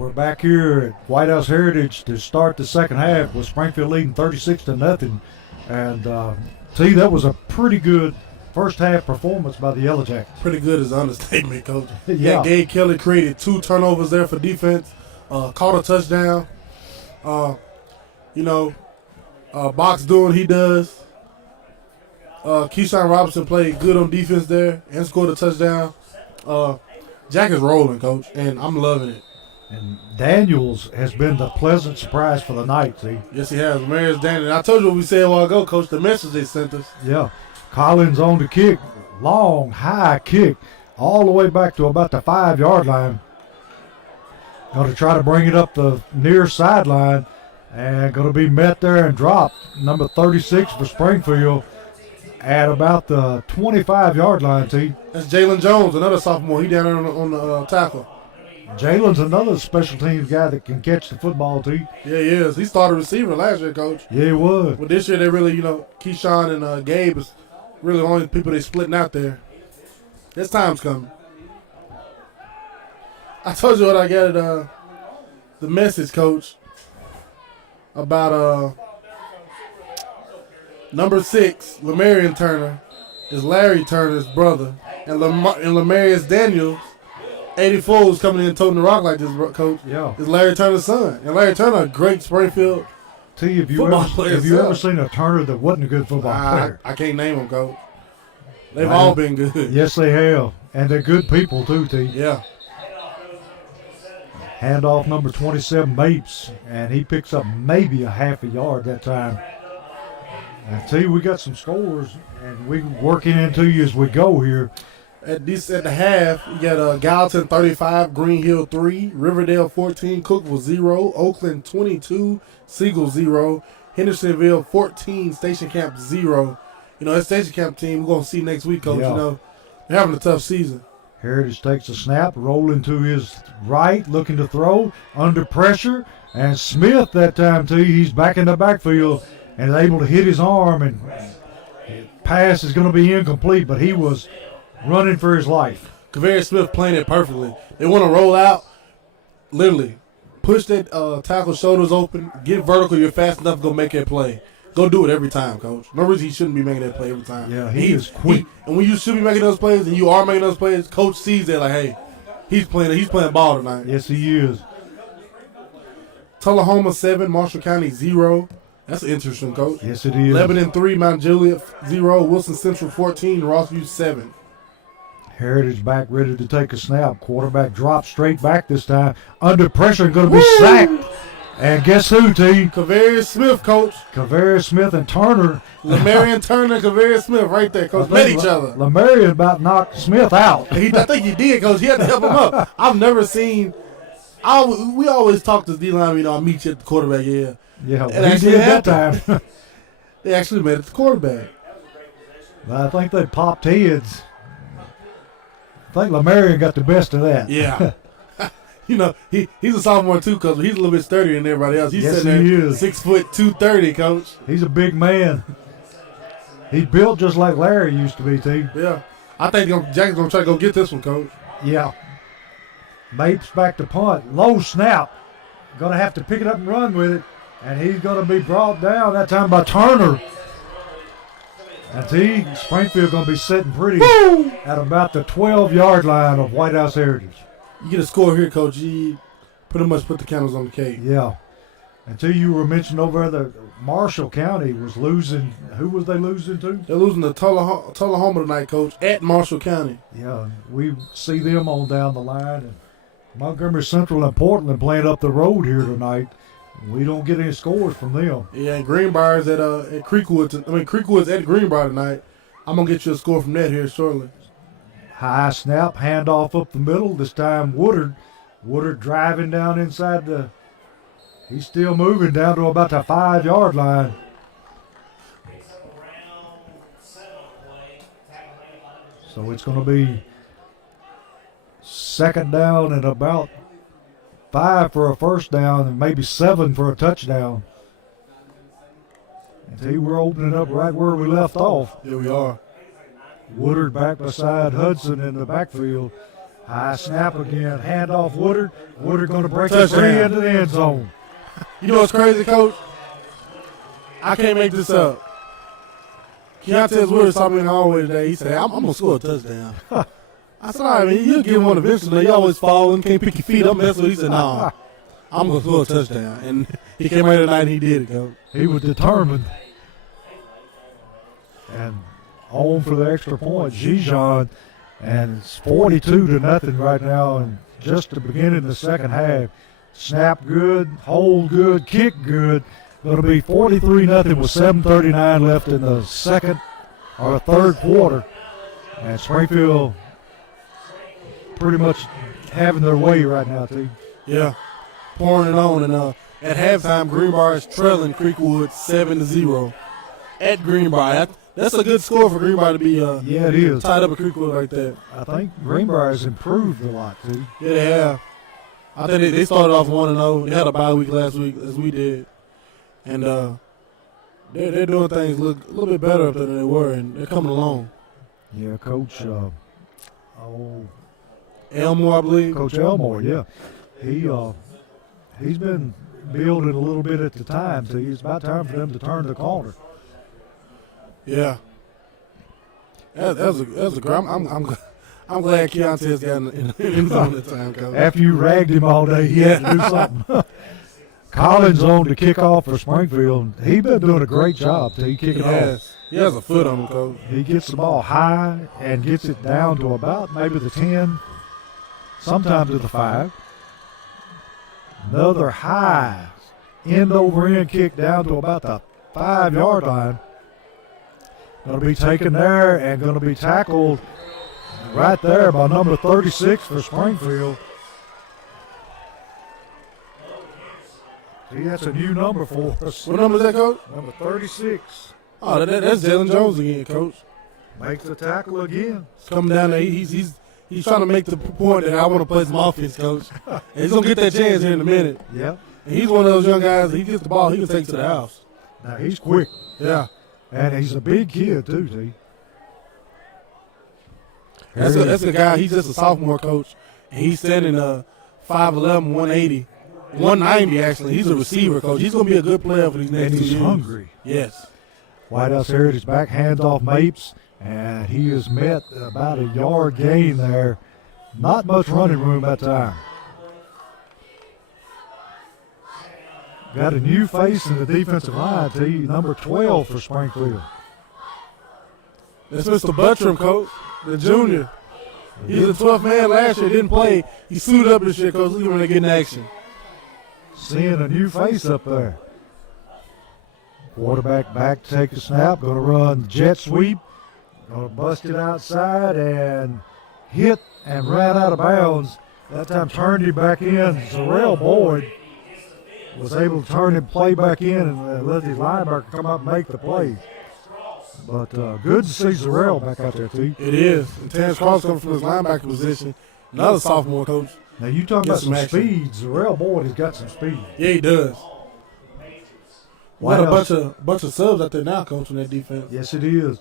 We're back here at White House Heritage to start the second half with Springfield leading 36-0. And that was a pretty good first half performance by the Yellow Jackets. Pretty good is an understatement, Coach. Yeah. Gabe Kelly created 2 turnovers there for defense, caught a touchdown. Box doing what he does. Keyshawn Robinson played good on defense there and scored a touchdown. Jack is rolling, Coach, and I'm loving it. And Daniels has been the pleasant surprise for the night, see? Yes, he has. Marius Daniels. I told you what we said a while ago, Coach, the message they sent us. Yeah. Collins on the kick. Long, high kick. All the way back to about the 5-yard line. Going to try to bring it up the near sideline. And going to be met there and dropped. Number 36 for Springfield at about the 25-yard line, T. That's Jalen Jones, another sophomore. He down there on the tackle. Jalen's another special teams guy that can catch the football, T. Yeah, he is. He started receiver last year, Coach. Yeah, he was. But this year they really, Keyshawn and Gabe is really the only people they splitting out there. This time's coming. I told you what I got at the message, Coach, about number 6, Lamarian Turner, is Larry Turner's brother, and Lamarius Daniels, 84, who's coming in toting the rock like this, Coach. Yeah. Is Larry Turner's son. And Larry Turner, a great Springfield T, have you football player. Have you ever seen a Turner that wasn't a good football player? I can't name them, Coach. They've all been good. Yes, they have. And they're good people, too, T. Yeah. Handoff number 27, Mapes, and he picks up maybe a half a yard that time. And T, we got some scores, and we're working into you as we go here. At the half, you got Gallatin 35, Green Hill 3, Riverdale 14, Cookville 0, Oakland 22, Siegel 0, Hendersonville 14, Station Camp 0. That Station Camp team we're going to see next week, Coach. Yeah. They're having a tough season. Heritage takes a snap, rolling to his right, looking to throw, under pressure. And Smith that time, T, he's back in the backfield and able to hit his arm. And pass is going to be incomplete, but he was running for his life. Kaveri Smith playing it perfectly. They want to roll out, literally. Push that tackle shoulders open, get vertical, you're fast enough to go make that play. Go do it every time, Coach. No reason he shouldn't be making that play every time. Yeah, he is quick. And when you should be making those plays and you are making those plays, Coach sees that like, hey, he's playing ball tonight. Yes, he is. Tullahoma 7, Marshall County 0. That's interesting, Coach. Yes, it is. Lebanon 3, Mount Juliet 0, Wilson Central 14, Rossview 7. Heritage back ready to take a snap. Quarterback drops straight back this time. Under pressure and going to be sacked. And guess who, T? Kaveri Smith, Coach. Kaveri Smith and Turner. Lamarian Turner and Kaveri Smith right there, Coach. Met each other. Lamarian about knocked Smith out. I think he did, Coach. He had to help him up. I've never seen we always talk to D-line, I'll meet you at the quarterback, yeah. Yeah, And he did that time. They actually made it to quarterback. But I think they popped heads. I think Lamarian got the best of that. Yeah. He's a sophomore too, Coach. He's a little bit sturdier than everybody else. He's Yes, sitting he there is. 6 foot 230, Coach. He's a big man. He's built just like Larry used to be, T. Yeah. I think Jack's going to try to go get this one, Coach. Yeah. Mapes back to punt. Low snap. Going to have to pick it up and run with it. And he's going to be brought down that time by Turner. And T, Springfield going to be sitting pretty at about the 12-yard line of White House Heritage. You get a score here, Coach. You pretty much put the candles on the cake. Yeah. Until you were mentioned over there, Marshall County was losing. Who was they losing to? They're losing to Tullahoma tonight, Coach, at Marshall County. Yeah, we see them on down the line. And Montgomery Central and Portland playing up the road here tonight. We don't get any scores from them. Yeah, and Greenbrier's at Creekwood. Creekwood's at Greenbrier tonight. I'm going to get you a score from that here shortly. High snap, handoff up the middle. This time Woodard. Woodard driving down inside the. He's still moving down to about the 5-yard line. So it's going to be second down and about 5 for a first down and maybe 7 for a touchdown. And see, we're opening up right where we left off. Here we are. Woodard back beside Hudson in the backfield. High snap again. Handoff Woodard. Woodard going to break the Touchdown. free into the end zone. You know what's crazy, Coach? I can't make this up. Keontae Woodard saw me in the hallway today. He said, I'm going to score a touchdown. I said, all right, man, you'll get one eventually. You always fall and can't pick your feet up. Messing with. He said, no, I'm going to score a touchdown. And he came out tonight and he did it, Coach. He was determined. And on for the extra point, Gijon. And it's 42-0 right now. And just the beginning of the second half. Snap good, hold good, kick good. Going to be 43-0 with 7:39 left in the second or third quarter. And Springfield pretty much having their way right now, too. Yeah, pouring it on. And at halftime, Greenbrier is trailing Creekwood 7-0 at Greenbrier. That's a good score for Greenbrier to be Yeah, it is. tied up at Creekwood like that. I think Greenbrier has improved a lot, too. Yeah, they have. I think they started off 1-0. They had a bye week last week, as we did. And they're doing things look a little bit better than they were, and they're coming along. Yeah, Coach Elmore, I believe. Coach Elmore, yeah. He's been building a little bit at the time, so it's about time for them to turn the corner. Yeah. That was a great. I'm glad Keontae's got in the zone this time, Coach. After you ragged him all day, he had to do something. Collins on to kick off for Springfield. He's been doing a great job till he kick it off. He has a foot on him, Coach. He gets the ball high and gets it down to about maybe the 10, sometimes to the 5. Another high end over end kick down to about the 5-yard line. Going to be taken there and going to be tackled right there by number 36 for Springfield. See, that's a new number for us. What number is that, Coach? Number 36. Oh, that's Jalen Jones again, Coach. Makes the tackle again. He's coming down there. He's trying to make the point that I want to play some offense, Coach. And he's going to get that chance here in a minute. Yep. And he's one of those young guys, he gets the ball, he can take it to the house. Now, he's quick. Yeah. And he's a big kid, too, T. That's a guy, he's just a sophomore, Coach. And he's standing 5'11", 180. 190, actually. He's a receiver, Coach. He's going to be a good player for these next 2 years. And he's hungry. Yes. White House Heritage back, hands off Mapes, and he has met about a yard gain there. Not much running room that time. Got a new face in the defensive line, T, number 12 for Springfield. That's Mr. Buttram, Coach, the junior. He's the 12th man last year. Didn't play. He suited up this year, Coach. Look at when they get in action. Seeing a new face up there. Quarterback back to take the snap. Going to run jet sweep. Going to bust it outside and hit and ran out of bounds. That time turned him back in. Zarrell Boyd was able to turn him play back in and let his linebacker come up and make the play. But good to see Zarrell back out there, too. It is. And Terrence Cross coming from his linebacker position. Another sophomore, Coach. Now, you talking about some speed. Zarrell Boyd has got some speed. Yeah, he does. We got a bunch of subs out there now, Coach, on that defense. Yes, it is.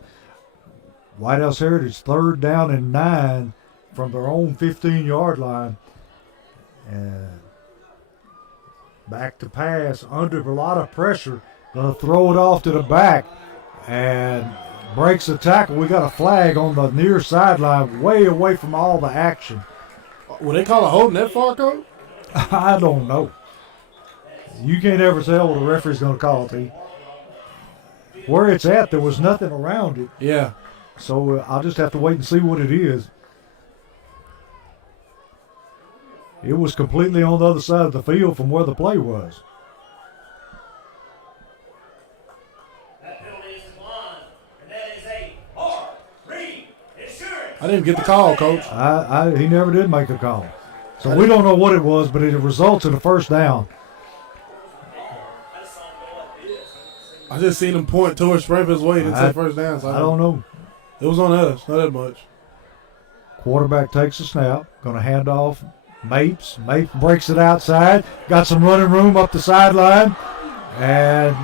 White House Heritage 3rd down and 9 from their own 15-yard line. And back to pass under a lot of pressure. Going to throw it off to the back and breaks the tackle. We got a flag on the near sideline way away from all the action. Will they call a holding that far, Coach? I don't know. You can't ever tell what the referee's going to call it, T. Where it's at, there was nothing around it. Yeah. So I'll just have to wait and see what it is. It was completely on the other side of the field from where the play was. That penalty is declined, and that is a hard reinsurance. I didn't get the call, Coach. He never did make a call. So we don't know what it was, but it results in a first down. I just seen him point towards Springfield's way and say first down. So I don't know. It was on us, not that much. Quarterback takes a snap, going to hand off Mapes. Mapes breaks it outside, got some running room up the sideline, and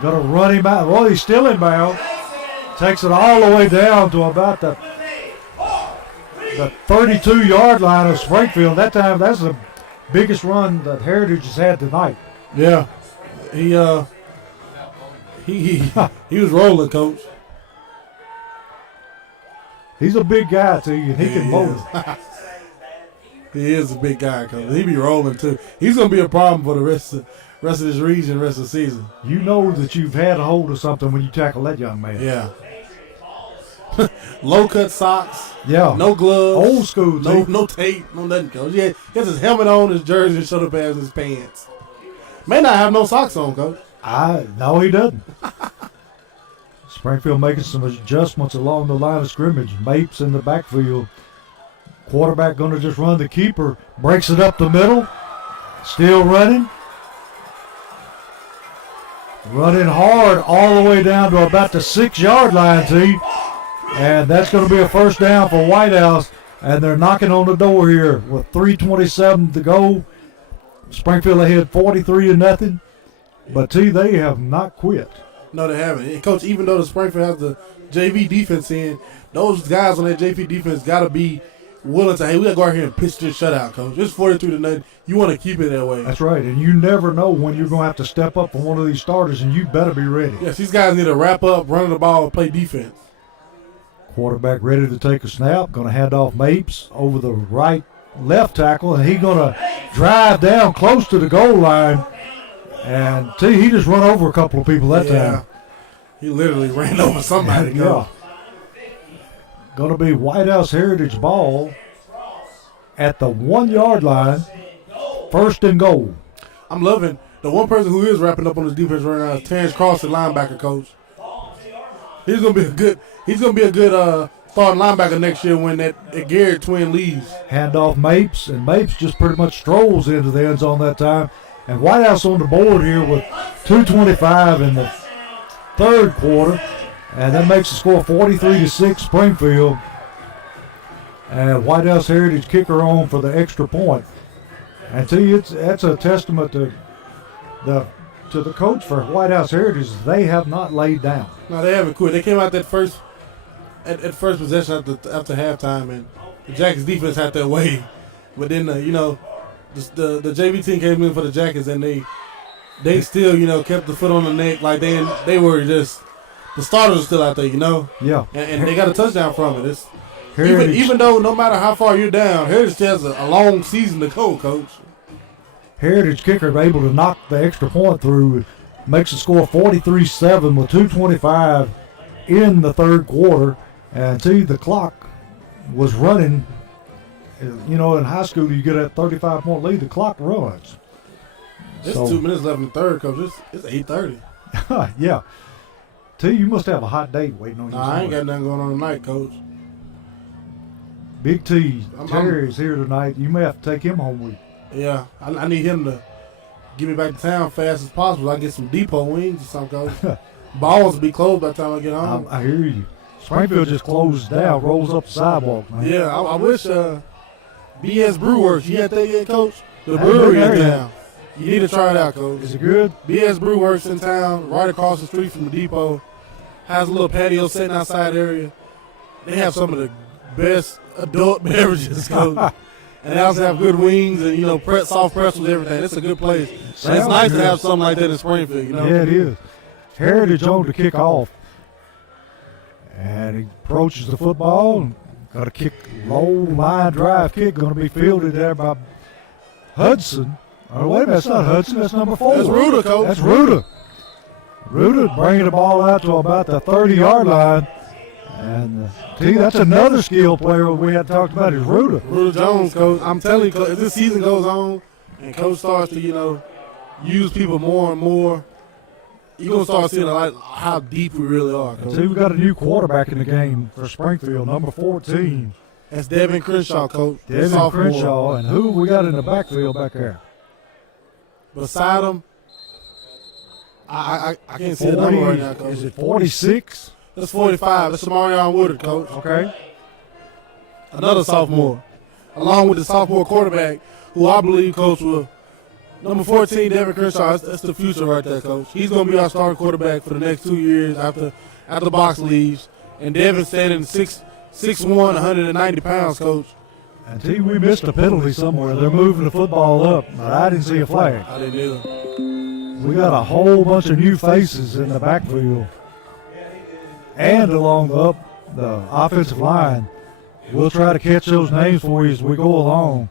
going to run him out. Well, he's still inbound. Takes it all the way down to about the the 32-yard line of Springfield. That time, that's the biggest run that Heritage has had tonight. Yeah, he was rolling, Coach. He's a big guy too, and he can motor. He is a big guy, Coach. He be rolling too. He's gonna be a problem for the rest of this region, rest of the season. You know that you've had a hold of something when you tackle that young man. Yeah. Low cut socks. Yeah. No gloves. Old school. No tape. No nothing, Coach. He has his helmet on, his jersey, his shoulder pads, and his pants. May not have no socks on, Coach. No, he doesn't. Springfield making some adjustments along the line of scrimmage. Mapes in the backfield. Quarterback going to just run the keeper. Breaks it up the middle. Still running. Running hard all the way down to about the 6-yard line, T. And that's going to be a first down for White House. And they're knocking on the door here with 3:27 to go. Springfield ahead 43-0. But, T, they have not quit. No, they haven't. And Coach, even though the Springfield has the JV defense in, those guys on that JV defense got to be willing to, hey, we got to go out here and pitch this shutout, Coach. It's 43-0. You want to keep it that way. That's right. And you never know when you're going to have to step up for one of these starters, and you better be ready. Yes, these guys need to wrap up, run the ball, and play defense. Quarterback ready to take a snap. Going to hand off Mapes over the left tackle, and he's going to drive down close to the goal line. And he just run over a couple of people that time. He literally ran over somebody. Yeah. Going to be White House Heritage ball at the 1-yard line. First and goal. I'm loving the one person who is wrapping up on his defense right now is Terrence Cross, the linebacker, Coach. He's gonna be a good starting linebacker next year when that Garrett twin leaves. Hand off Mapes, and Mapes just pretty much strolls into the end zone that time. And White House on the board here with 2:25 in the third quarter. And that makes the score 43-6 Springfield. And White House Heritage kicker on for the extra point. And that's a testament to the coach for White House Heritage. They have not laid down. No, they haven't quit. They came out that first possession after halftime, and the Jackets defense had their way. But then the JV team came in for the Jackets, and they still kept the foot on the neck, like they were just the starters are still out there, Yeah. And they got a touchdown from it. Even though no matter how far you're down, Heritage has a long season to go, Coach. Heritage kicker able to knock the extra point through, makes the score 43-7 with 2:25 in the third quarter. And the clock was running. In high school you get a 35-point lead, the clock runs. It's 2 minutes left in the third, Coach. It's 8:30. Yeah. You must have a hot date waiting on you. I ain't got nothing going on tonight, Coach. Big T, Terry's here tonight. You may have to take him home with you. Yeah, I need him to get me back to town fast as possible. I get some depot wings or something, Coach. Balls will be closed by the time I get home. I hear you. Springfield just closed down, rolls up the sidewalk, man. Yeah, I wish BS Brewworks, you had that yet, Coach? The brewery in town. You need to try it out, Coach. Is it good? BS Brewworks in town, right across the street from the depot. Has a little patio sitting outside area. They have some of the best adult beverages, Coach. And they also have good wings and, soft pretzels, everything. It's a good place. And it's nice to have something like that in Springfield, Yeah, it is. Heritage on to kick off. And he approaches the football and got a kick, low line drive kick, going to be fielded there by Hudson. Oh, wait a minute, that's not Hudson, that's number 4. That's Ruda, Coach. That's Ruda. Ruda bringing the ball out to about the 30-yard line. And that's another skill player we had talked about is Ruda. Ruda Jones, Coach. I'm telling you, Coach, as this season goes on and Coach starts to, use people more and more, you're going to start seeing how deep we really are, Coach. We got a new quarterback in the game for Springfield, number 14. That's Devin Crenshaw, Coach. Devin Crenshaw. And who we got in the backfield back there? Beside him, I can't see the number right now, Coach. Is it 46? That's 45. That's Samarion Woodard, Coach. Okay. Another sophomore. Along with the sophomore quarterback, who I believe, Coach, will number 14, Devin Crenshaw. That's the future right there, Coach. He's going to be our starting quarterback for the next 2 years after Box leaves. And Devin's standing 6'2", 6'1", 190 pounds, Coach. And T, we missed a penalty somewhere. They're moving the football up, but I didn't see a flag. I didn't either. We got a whole bunch of new faces in the backfield and along the offensive line. We'll try to catch those names for you as we go along.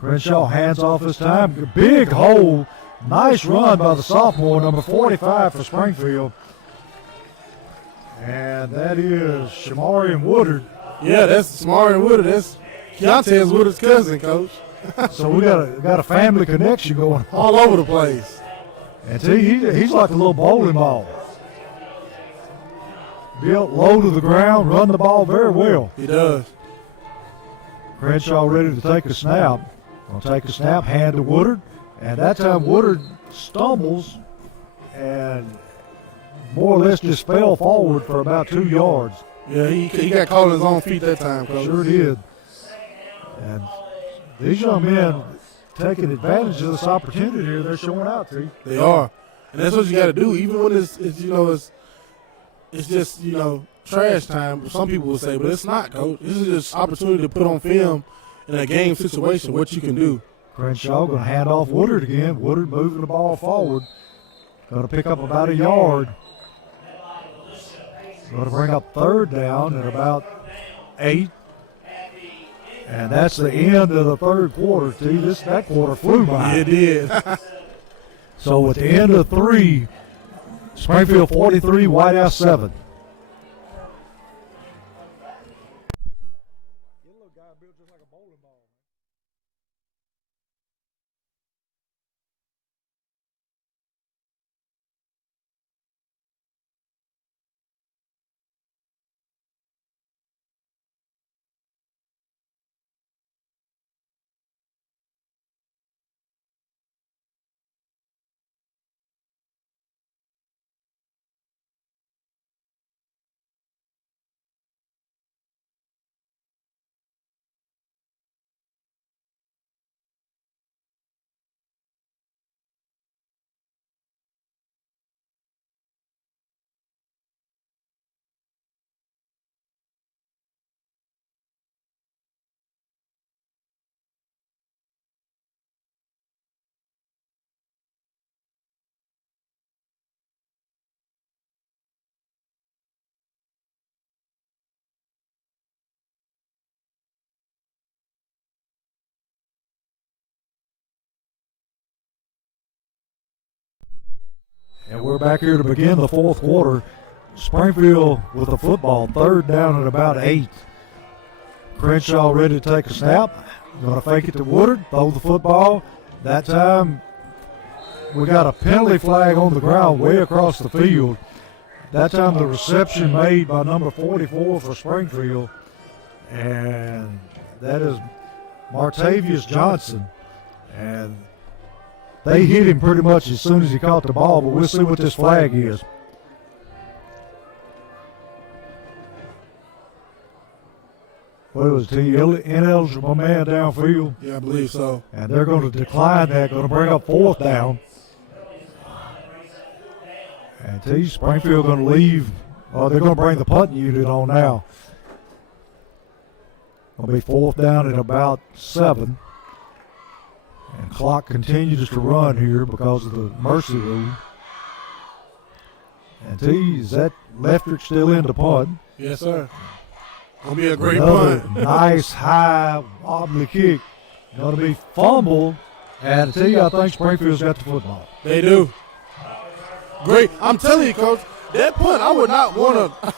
Crenshaw hands off his time. Big hole. Nice run by the sophomore, number 45 for Springfield. And that is Shamarian Woodard. Yeah, that's Shamarian Woodard. That's Keontae Woodard's cousin, Coach. So we got a family connection going on. All over the place. And he's like a little bowling ball. Built low to the ground, run the ball very well. He does. Crenshaw ready to take a snap. Gonna take a snap, hand to Woodard. And that time Woodard stumbles and more or less just fell forward for about 2 yards. Yeah, he got caught on his own feet that time, Coach. Sure did. And these young men taking advantage of this opportunity here. They're showing out to you. They are. And that's what you got to do, even when it's just, trash time, some people will say, but it's not, Coach. This is just opportunity to put on film in a game situation what you can do. Crenshaw going to hand off Woodard again. Woodard moving the ball forward. Going to pick up about a yard. Going to bring up 3rd down at about 8. And that's the end of the 3rd quarter, too. That quarter flew by. It did. So at the end of 3, Springfield 43, White House 7. And we're back here to begin the 4th quarter. Springfield with the football, 3rd down at about 8. Crenshaw ready to take a snap. Going to fake it to Woodard, throw the football. That time we got a penalty flag on the ground way across the field. That time the reception made by number 44 for Springfield. And that is Martavius Johnson. And they hit him pretty much as soon as he caught the ball, but we'll see what this flag is. What was it, ineligible man downfield? Yeah, I believe so. And they're going to decline that, going to bring up 4th down. And Springfield going to leave. Oh, they're going to bring the punting unit on now. It'll be 4th down at about 7. And clock continues to run here because of the mercy rule. And is that Leftrick still in the punt? Yes, sir. Gonna be a great Another punt. Nice high wobbly kick. Gonna be fumbled. And I think Springfield's got the football. They do. Great. I'm telling you, Coach, that punt, I would not want to.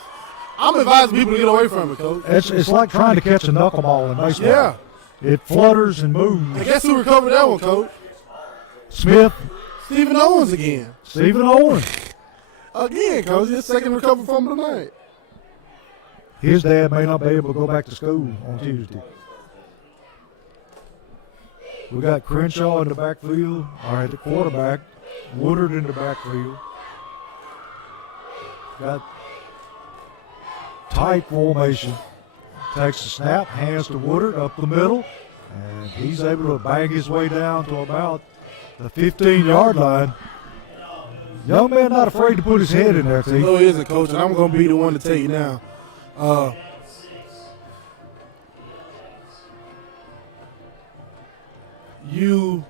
I'm advising people to get away from it, Coach. It's like trying to catch a knuckleball in baseball. Yeah. It flutters and moves. And guess who recovered that one, Coach? Smith. Stephen Owens again. Stephen Owens. Again, Coach. His second recovery from tonight. His dad may not be able to go back to school on Tuesday. We got Crenshaw in the backfield, or at the quarterback. Woodard in the backfield. Got tight formation. Takes the snap, hands to Woodard up the middle, and he's able to bang his way down to about the 15-yard line. Young man not afraid to put his head in there, T. No, he isn't, Coach, and I'm going to be the one to tell you now. the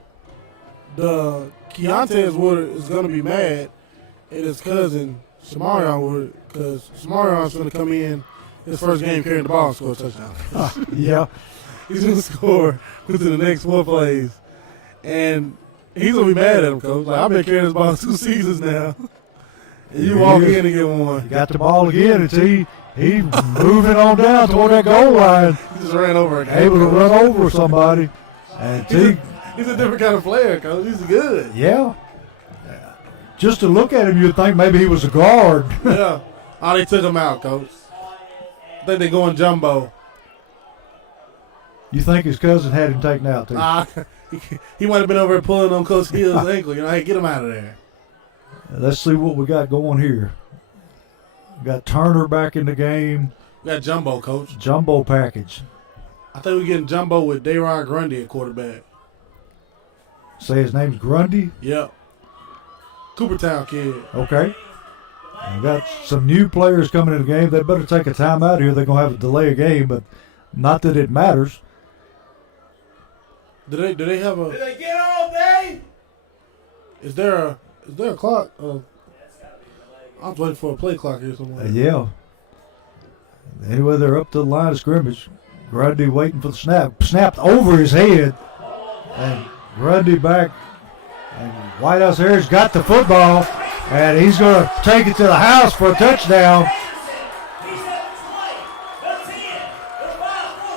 Keontae Wood is going to be mad at his cousin Shamarion Wood because Shamarion's going to come in his first game carrying the ball and score a touchdown. Yeah. He's going to score within the next 4 plays. And he's going to be mad at him, Coach. Like, I've been carrying this ball 2 seasons now. And you walk in and get one. He got the ball again, and he moving on down toward that goal line. He just ran over a guy. Able to run over somebody. And He's a different kind of player, Coach. He's good. yeah. Just to look at him, you'd think maybe he was a guard. Yeah. Oh, they took him out, Coach. I think they're going jumbo. You think his cousin had him taken out, too? He might have been over there pulling on Coach Hill's ankle. Hey, get him out of there. Let's see what we got going here. We got Turner back in the game. We got jumbo, Coach. Jumbo package. I think we're getting jumbo with Dayron Grundy at quarterback. Say his name's Grundy. Yep. Coopertown kid. Okay. We got some new players coming in the game. They better take a timeout here. They're going to have to delay a game, but not that it matters. Do they have a? Did they get all day? Is there a clock? I was waiting for a play clock here somewhere. Yeah. Anyway, they're up to the line of scrimmage. Grundy waiting for the snap. Snapped over his head. And Grundy back. And White House Heritage got the football. And he's going to take it to the house for a touchdown.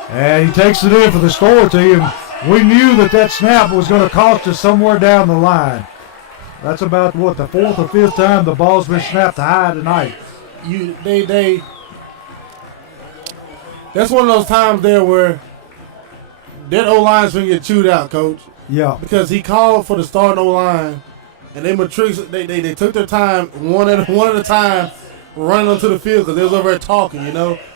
And he takes it in for the score team. We knew that snap was going to cost us somewhere down the line. That's about, the 4th or 5th time the ball's been snapped high tonight. That's one of those times there where that O-line's going to get chewed out, Coach. Yeah. Because he called for the starting O-line, and they took their time one at a time running onto the field because they was over there talking,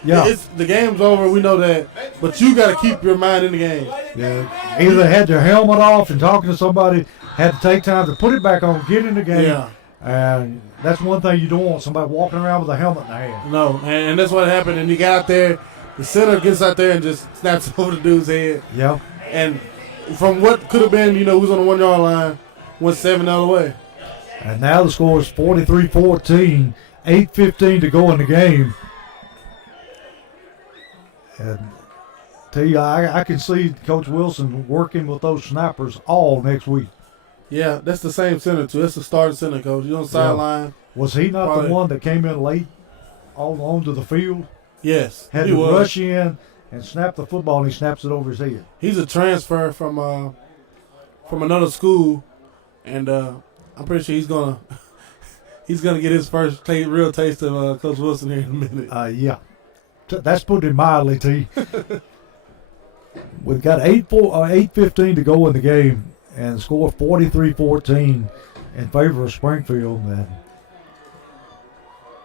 Yeah. The game's over, we know that, but you got to keep your mind in the game. Yeah. Either they had their helmet off and talking to somebody, had to take time to put it back on, get in the game. Yeah. And that's one thing you don't want, somebody walking around with a helmet in their hand. No, and that's what happened. And you got out there, the center gets out there and just snaps it over the dude's head. Yeah. And from what could have been, who's on the 1 yard line, went 7 the other way. And now the score is 43-14, 8:15 to go in the game. And tell you, I can see Coach Wilson working with those snappers all next week. Yeah, that's the same center, too. That's the starting center, Coach. He's on the sideline. Was he not Probably. the one that came in late onto the field? Yes, Had he to was. rush in and snap the football, and he snaps it over his head. He's a transfer from another school, and I'm pretty sure he's gonna get his first real taste of Coach Wilson here in a minute. Yeah. That's putting it mildly, T. We've got 8:15 to go in the game, and the score 43-14 in favor of Springfield. And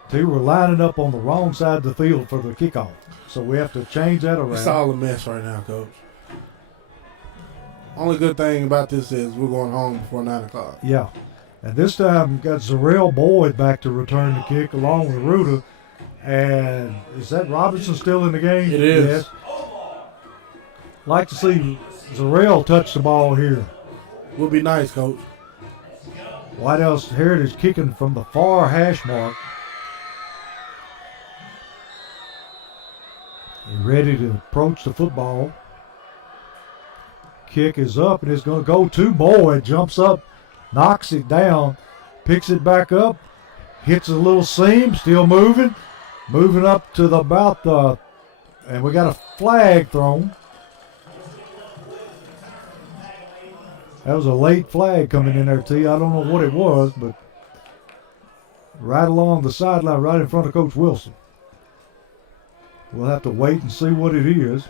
T, we're lining up on the wrong side of the field for the kickoff, so we have to change that around. It's all a mess right now, Coach. Only good thing about this is we're going home before 9 o'clock. Yeah. And this time we've got Zarrell Boyd back to return the kick along with Ruta. And is that Robinson still in the game? It is. Yes. Like to see Zarrell touch the ball here. Would be nice, Coach. White House Heritage kicking from the far hash mark. Ready to approach the football. Kick is up and it's going to go to Boyd. Jumps up, knocks it down, picks it back up, hits a little seam, still moving. Moving up to and we got a flag thrown. That was a late flag coming in there, T. I don't know what it was, but right along the sideline, right in front of Coach Wilson. We'll have to wait and see what it is.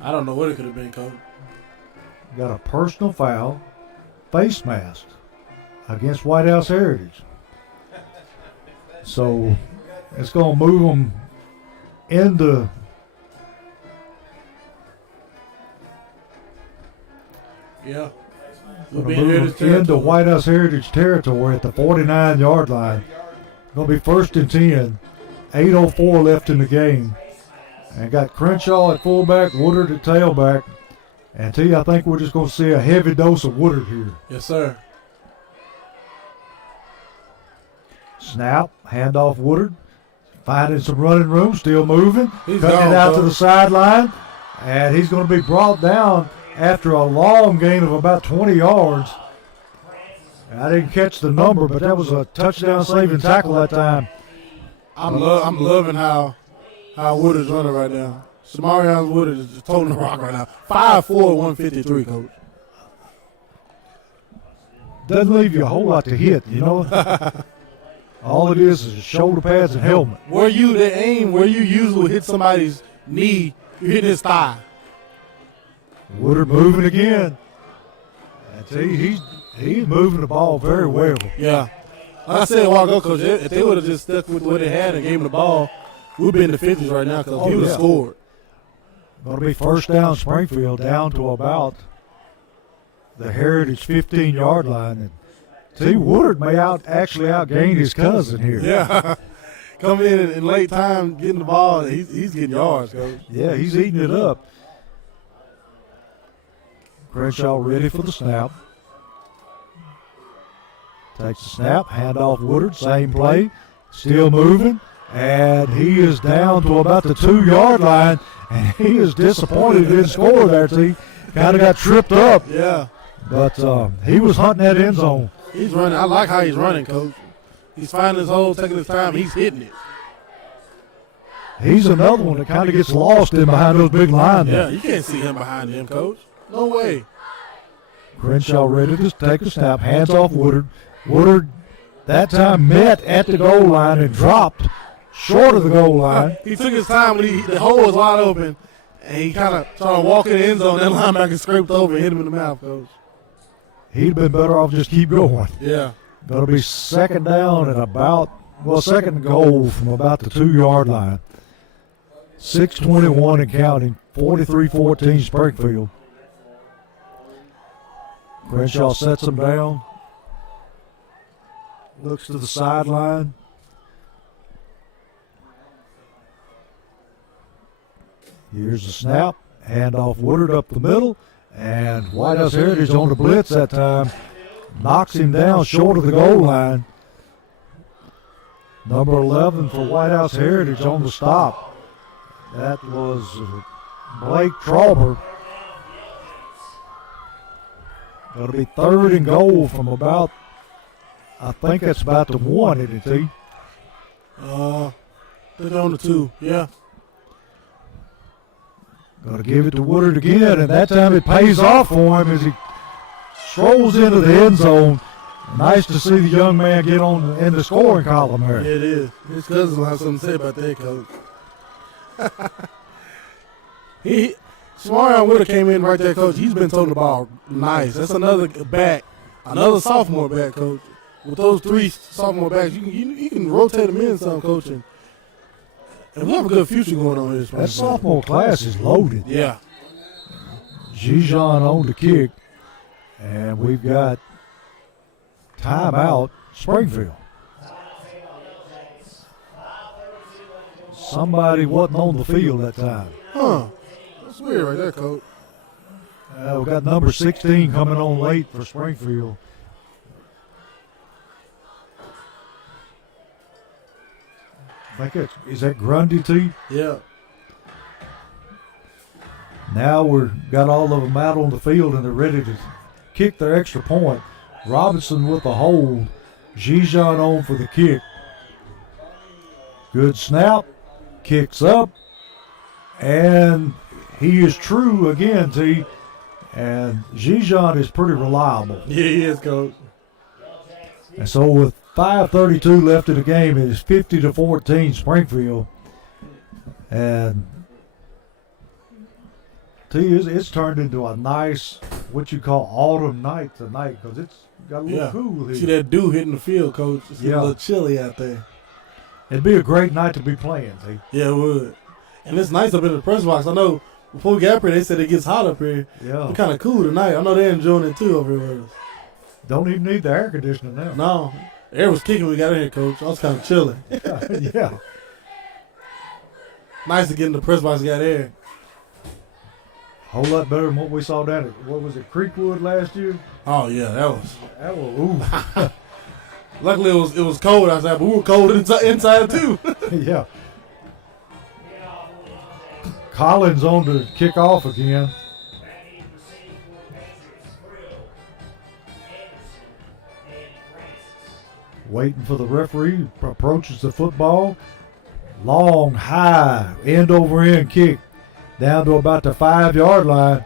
I don't know what it could have been, Coach. Got a personal foul, face mask against White House Heritage. So it's going to move them into Yeah. into White House Heritage territory at the 49-yard line. Going to be 1st and 10. 8:04 left in the game. And got Crenshaw at fullback, Woodard at tailback, And T, I think we're just going to see a heavy dose of Woodard here. Yes, sir. Snap, handoff Woodard. Finding some running room, still moving. He's Cutting gone, it out to Coach. the sideline. And he's going to be brought down after a long gain of about 20 yards. I didn't catch the number, but that was a touchdown-saving tackle that time. I'm loving how Woodard's running right now. Shamarion Woodard is just toting the rock right now. 5'4", 153, Coach. Doesn't leave you a whole lot to hit, you know. All it is shoulder pads and helmet. Where you usually hit somebody's knee, you hit his thigh. Woodard moving again. I tell you, he's moving the ball very well. Yeah. Like I said a while ago, Coach, if they would have just stuck with what they had and gave him the ball, we'd be in the 50s right now because he would have scored. Going to be first down Springfield, down to about the Heritage 15-yard line. And T. Woodard may actually outgain his cousin here. Yeah. Coming in late time, getting the ball, he's getting yards, Coach. Yeah, he's eating it up. Crenshaw ready for the snap. Takes the snap, handoff Woodard, same play, still moving, and he is down to about the 2-yard line, and he is disappointed he didn't score there, T. Kind of got tripped up. Yeah. But he was hunting that end zone. He's running. I like how he's running, Coach. He's finding his hole, taking his time. He's hitting it. He's another one that kind of gets lost in behind those big lines. Yeah, you can't see him behind him, Coach. No way. Crenshaw ready to take a snap, hands off Woodard. Woodard that time met at the goal line and dropped short of the goal line. He took his time when the hole was wide open, and he kind of tried to walk in the end zone. That linebacker scraped over and hit him in the mouth, Coach. He'd been better off just keep going. Yeah. That'll be second down at second goal from about the 2-yard line. 6:21 and counting, 43-14 Springfield. Crenshaw sets him down. Looks to the sideline. Here's the snap. Handoff Woodard up the middle. And White House Heritage on the blitz that time. Knocks him down short of the goal line. Number 11 for White House Heritage on the stop. That was Blake Trauber. That'll be third and goal from about, I think that's about the 1, isn't it, T? They're on the 2, yeah. Going to give it to Woodard again, and that time it pays off for him as he strolls into the end zone. Nice to see the young man get on in the scoring column there. Yeah, it is. His cousin will have something to say about that, Coach. Shamarion Woodard came in right there, Coach. He's been toting the ball nice. That's another back, another sophomore back, Coach. With those 3 sophomore backs, you can rotate them in some, Coach. And we have a good future going on here. That sophomore class is loaded. Yeah. Gijon on the kick, and we've got timeout Springfield. Somebody wasn't on the field that time. Huh. That's weird right there, Coach. We've got number 16 coming on late for Springfield. I think is that Grundy T? Yeah. Now we've got all of them out on the field and they're ready to kick their extra point. Robinson with the hold. Gijon on for the kick. Good snap. Kicks up. And he is true again, T. And Gijon is pretty reliable. Yeah, he is, Coach. And so with 5:32 left in the game, it is 50-14 Springfield. And T, it's turned into a nice, what you call autumn night tonight, because it's got a little cool here. See that dew hitting the field, Coach. It's Yeah. a little chilly out there. It'd be a great night to be playing, T. Yeah, it would. And it's nice up in the press box. I know before we got up here, they said it gets hot up here. Yeah. It's kind of cool tonight. I know they're enjoying it too over here with us. Don't even need the air conditioning now. No, air was kicking when we got in here, Coach. I was kind of chilling. Yeah. Nice to get in the press box and got air. whole lot better than what we saw down at, what was it, Creekwood last year? Oh yeah, That was, ooh. luckily it was cold outside, but we were cold inside too. Yeah. Collins on to kick off again. Waiting for the referee, approaches the football. Long, high, end over end kick down to about the 5-yard line.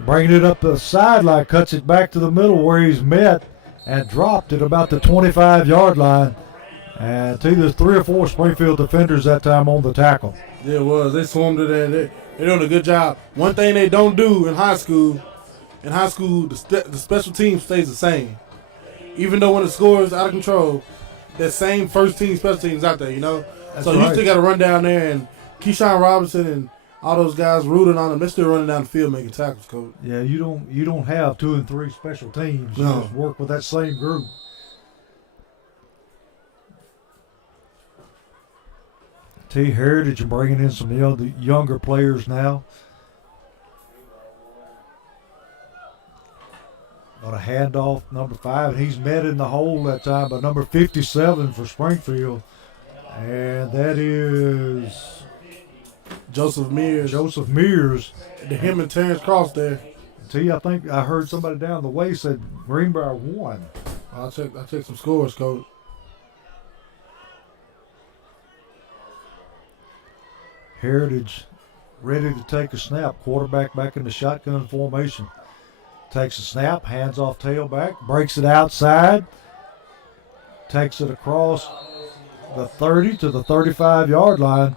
Bringing it up the sideline, cuts it back to the middle where he's met and dropped at about the 25-yard line. And to there's 3 or 4 Springfield defenders that time on the tackle. Yeah, it was. They swarmed it in. They're doing a good job. One thing they don't do in high school, the special team stays the same. Even though when the score is out of control, that same first team special team is out there, you know? That's so right. you still got to run down there, and Keyshawn Robinson and all those guys rooting on them. They're still running down the field making tackles, Coach. Yeah, you don't have 2 and 3 special teams. You No. just work with that same group. Heritage bringing in some younger players now. Got a handoff, number 5, and he's met in the hole that time by number 57 for Springfield. And that is Joseph Mears. Him and Terrence Cross there. I think I heard somebody down the way said Greenbrier won. I checked some scores, Coach. Heritage ready to take a snap. Quarterback back in the shotgun formation. Takes a snap, hands off tailback, breaks it outside, takes it across the 30 to the 35-yard line.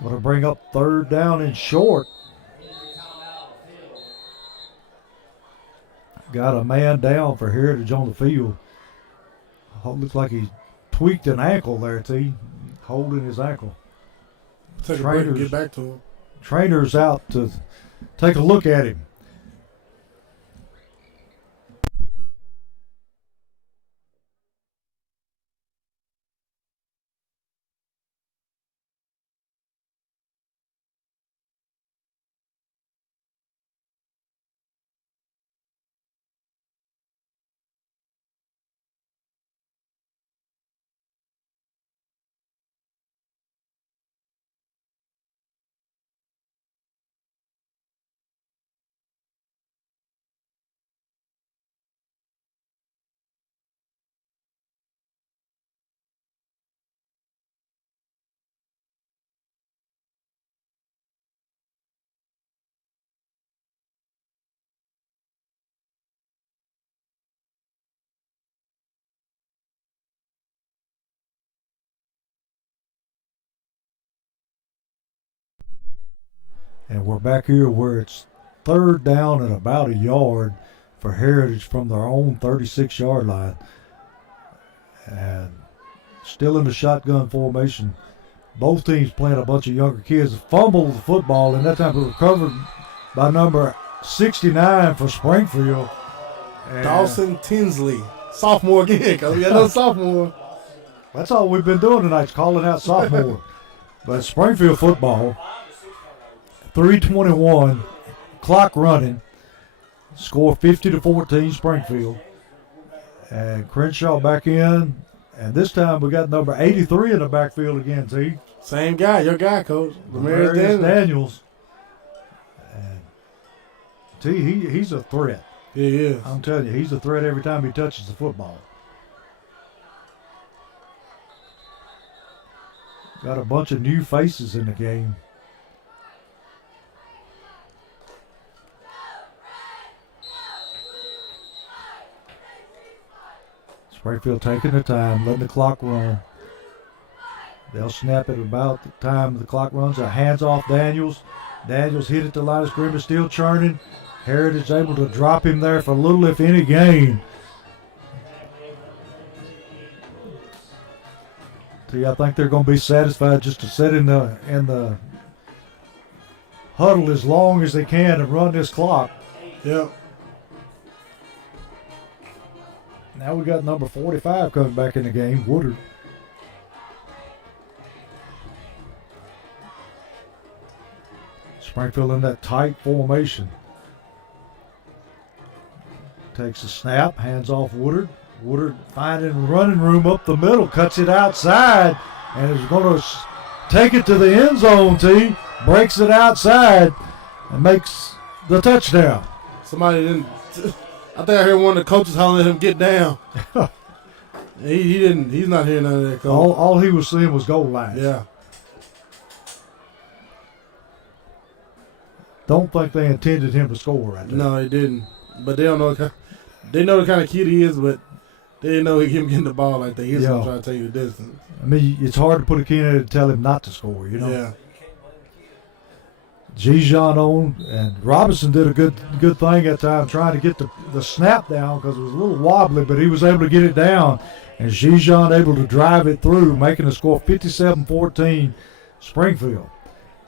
Going to bring up 3rd down and short. Got a man down for Heritage on the field. Looks like he tweaked an ankle there, T. Holding his ankle. Take a break and get back to him. Trainer's out to take a look at him. And we're back here where it's 3rd down and about a yard for Heritage from their own 36-yard line. And still in the shotgun formation. Both teams playing a bunch of younger kids. Fumbled the football, and that time it recovered by number 69 for Springfield. And Dawson Tinsley, sophomore again, because we got another sophomore. that's all we've been doing tonight is calling out sophomore. But Springfield football, 3:21, clock running, score 50-14 Springfield. And Crenshaw back in, and this time we got number 83 in the backfield again, T. Same guy, your guy, Coach. Lamarius Daniels. And T, he's a threat. Yeah, he is. I'm telling you, he's a threat every time he touches the football. Got a bunch of new faces in the game. Springfield taking their time, letting the clock run. They'll snap it about the time the clock runs. A hands off Daniels. Daniels hit it to line of scrimmage, still churning. Heritage able to drop him there for little, if any, gain. See, I think they're going to be satisfied just to sit in the huddle as long as they can and run this clock. Yep. Now we got number 45 coming back in the game, Woodard. Springfield in that tight formation. Takes a snap, hands off Woodard. Woodard finding running room up the middle, cuts it outside, and is going to take it to the end zone, T. Breaks it outside and makes the touchdown. Somebody didn't. I think I heard one of the coaches hollering at him, get down. he didn't. He's not hearing none of that, coach. All he was seeing was goal lines. Yeah. Don't think they intended him to score right there. No, they didn't. But they don't know. They know the kind of kid he is, but they didn't know him getting the ball like that. He's going to try to take the distance. I mean, it's hard to put a kid in there and tell him not to score, you know? Yeah. Gijon on, and Robinson did a good thing at the time trying to get the snap down because it was a little wobbly, but he was able to get it down. And Gijon able to drive it through, making the score 57-14 Springfield.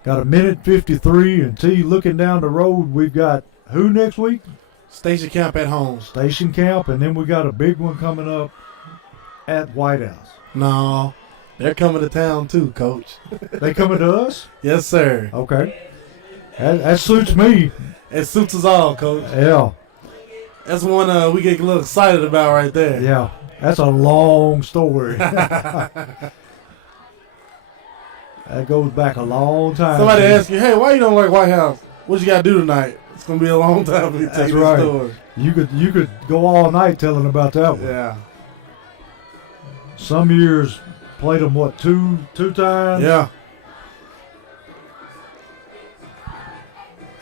Got a minute 53, and T, looking down the road, we've got who next week? Station camp at home. Station camp, and then we got a big one coming up at White House. No, they're coming to town too, Coach. They coming to us? Yes, sir. Okay. That suits me. It suits us all, Coach. Yeah. That's one we get a little excited about right there. Yeah. That's a long story. That goes back a long time. Somebody asks you, hey, why you don't like White House? What you got to do tonight? It's going to be a long time for you to That's take right. this story. You could go all night telling about that one. Yeah. Some years played them, what, two times? Yeah.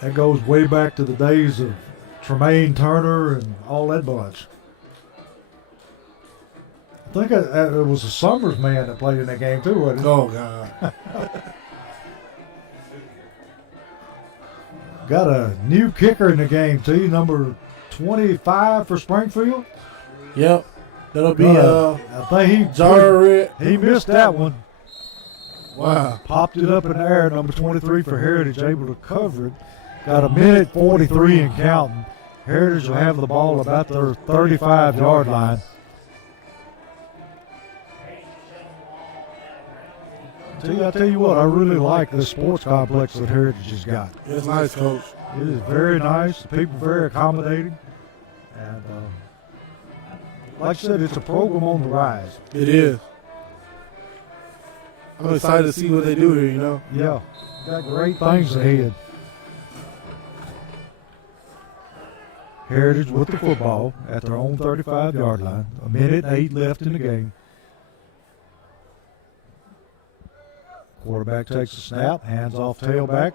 That goes way back to the days of Tremaine Turner and all that bunch. I think it was a Summers man that played in that game too, wasn't it? Oh, God. Got a new kicker in the game too, number 25 for Springfield. Yep. That'll be I think he missed that one. Wow. Popped it up in the air, number 23 for Heritage, able to cover it. Got a minute 43 and counting. Heritage will have the ball about their 35-yard line. I tell you what, I really like this sports complex that Heritage has got. It's nice, Coach. It is very nice. The people are very accommodating. And like I said, it's a program on the rise. It is. I'm excited to see what they do here, you know. Yeah, got great things ahead. Heritage with the football at their own 35-yard line. A minute and 8 left in the game. Quarterback takes a snap, hands off tailback,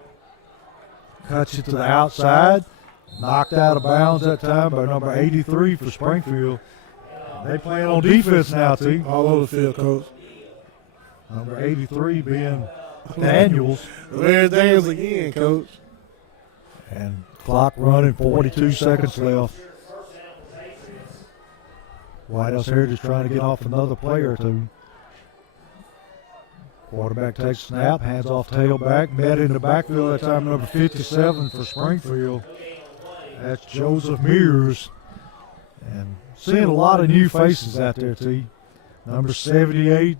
cuts it to the outside, knocked out of bounds that time by number 83 for Springfield. They playing on defense now, T. All over the field, Coach. Number 83 being Daniels. There's Daniels again, Coach. And clock running, 42 seconds left. White House Heritage trying to get off another play or two. Quarterback takes a snap, hands off tailback. Met in the backfield that time, number 57 for Springfield. That's Joseph Mears. And seeing a lot of new faces out there, T. Number 78.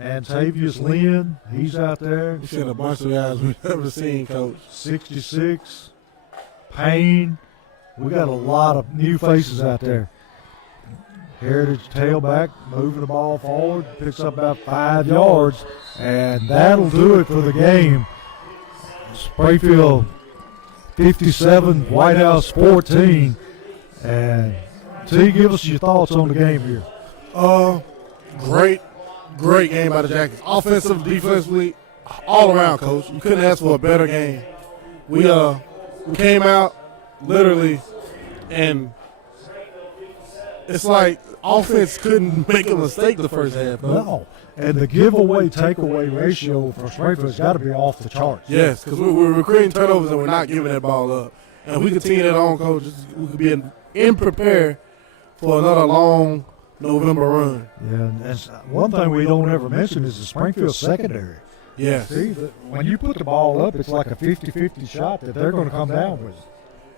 Antavius Lynn, he's out there. We've seen a bunch of guys we've never seen, Coach. 66. Payne. We got a lot of new faces out there. Heritage tailback, moving the ball forward, picks up about 5 yards, and that'll do it for the game. Springfield 57, White House 14. And T, give us your thoughts on the game here. Great game by the Jackets. Offensive, defensively, all around, Coach. You couldn't ask for a better game. We came out literally, and it's like offense couldn't make a mistake the first half. Coach. No. And the giveaway takeaway ratio for Springfield's got to be off the charts. Yes, because we're creating turnovers and we're not giving that ball up. And if we continue that on, Coach, we could be in prepare for another long November run. Yeah, and one thing we don't ever mention is the Springfield secondary. Yes. See, when you put the ball up, it's like a 50-50 shot that they're going to come down with.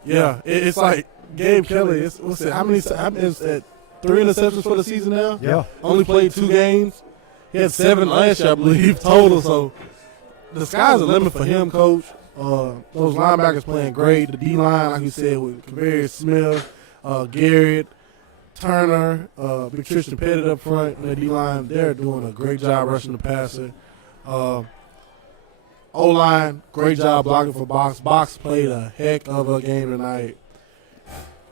Yeah, it's like Gabe Kelly. How many is that? 3 interceptions for the season now? Yeah. Only played 2 games. He had 7 last year, I believe, total. So the sky's the limit for him, Coach. Those linebackers playing great. The D-line, like you said, with Kavarius Smith, Garrett, Turner, Big Tristan Pettit up front. And the D-line, they're doing a great job rushing the passer. O-line, great job blocking for Box. Box played a heck of a game tonight.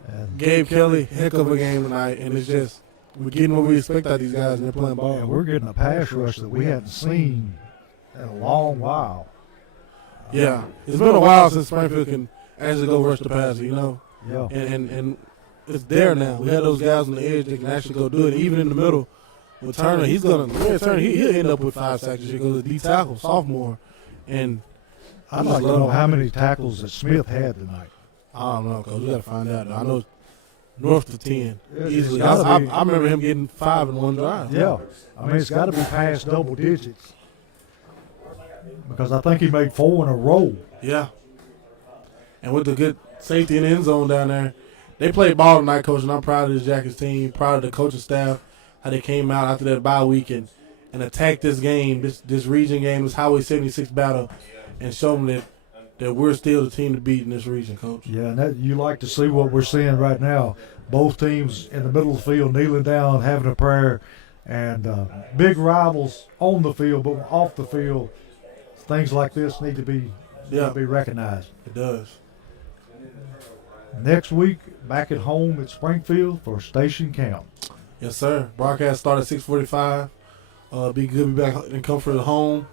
And Gabe Kelly, heck of a game tonight. And it's just, we're getting what we expect out of these guys, and they're playing ball. and we're getting a pass rush that we hadn't seen in a long while. Yeah, it's been a while since Springfield can actually go rush the passer, you know. Yeah. And it's there now. We had those guys on the edge that can actually go do it. Even in the middle with Turner, he'll end up with 5 sacks this year because of D tackle, sophomore. And I'd like to know how many tackles that Smith had tonight. I don't know, Coach. We got to find out. I know it's north of 10 easily. It's gotta be. I remember him getting 5 in one drive. Yeah. I mean, it's got to be past double digits because I think he made 4 in a row. Yeah. And with the good safety in the end zone down there, they played ball tonight, Coach, and I'm proud of this Jackets team, proud of the coaching staff, how they came out after that bye week and attacked this game, this region game, this Highway 76 battle, and show them that we're still the team to beat in this region, Coach. Yeah, and that, you like to see what we're seeing right now. Both teams in the middle of the field kneeling down, having a prayer, and big rivals on the field, but off the field, things like this need to be recognized. It does. Next week, back at home at Springfield for Station Camp. Yes, sir. Broadcast started at 6:45. Be good to be back in comfort at home.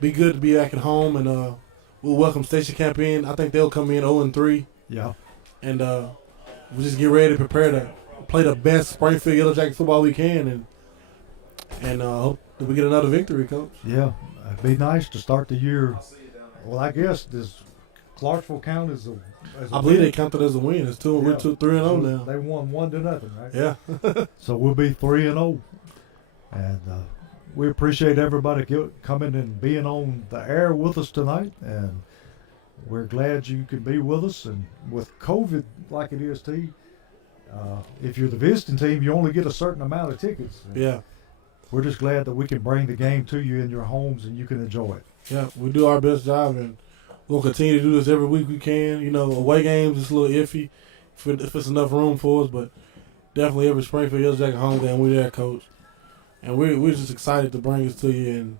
Be good to be back at home, and we'll welcome Station Camp in. I think they'll come in 0-3. Yeah. And we'll just get ready to prepare to play the best Springfield Yellow Jacket football we can, and hope that we get another victory, Coach. Yeah, it'd be nice to start the year. Well, I guess does Clarksville count as a I believe they counted as a win. It's 2. We're 3-0 now. They won 1-0, right? Yeah. So we'll be 3-0, and we appreciate everybody coming and being on the air with us tonight, and we're glad you could be with us. And with COVID like it is, T, if you're the visiting team, you only get a certain amount of tickets. Yeah. We're just glad that we can bring the game to you in your homes and you can enjoy it. Yeah, we do our best job, and we'll continue to do this every week we can. You know, away games is a little iffy if it's enough room for us, but definitely every Springfield Yellow Jacket home game, we're there, Coach. And we're just excited to bring this to you, and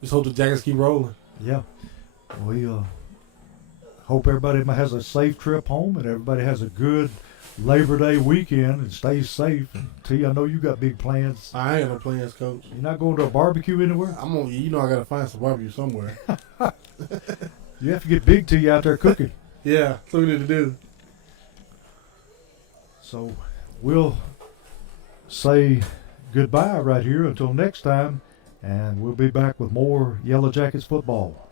just hope the Jackets keep rolling. Yeah. We hope everybody has a safe trip home and everybody has a good Labor Day weekend and stays safe. And T, I know you got big plans. I ain't got no plans, Coach. You're not going to a barbecue anywhere? I got to find some barbecue somewhere. You have to get Big T out there cooking. Yeah, that's what we need to do. So we'll say goodbye right here until next time, and we'll be back with more Yellow Jackets football.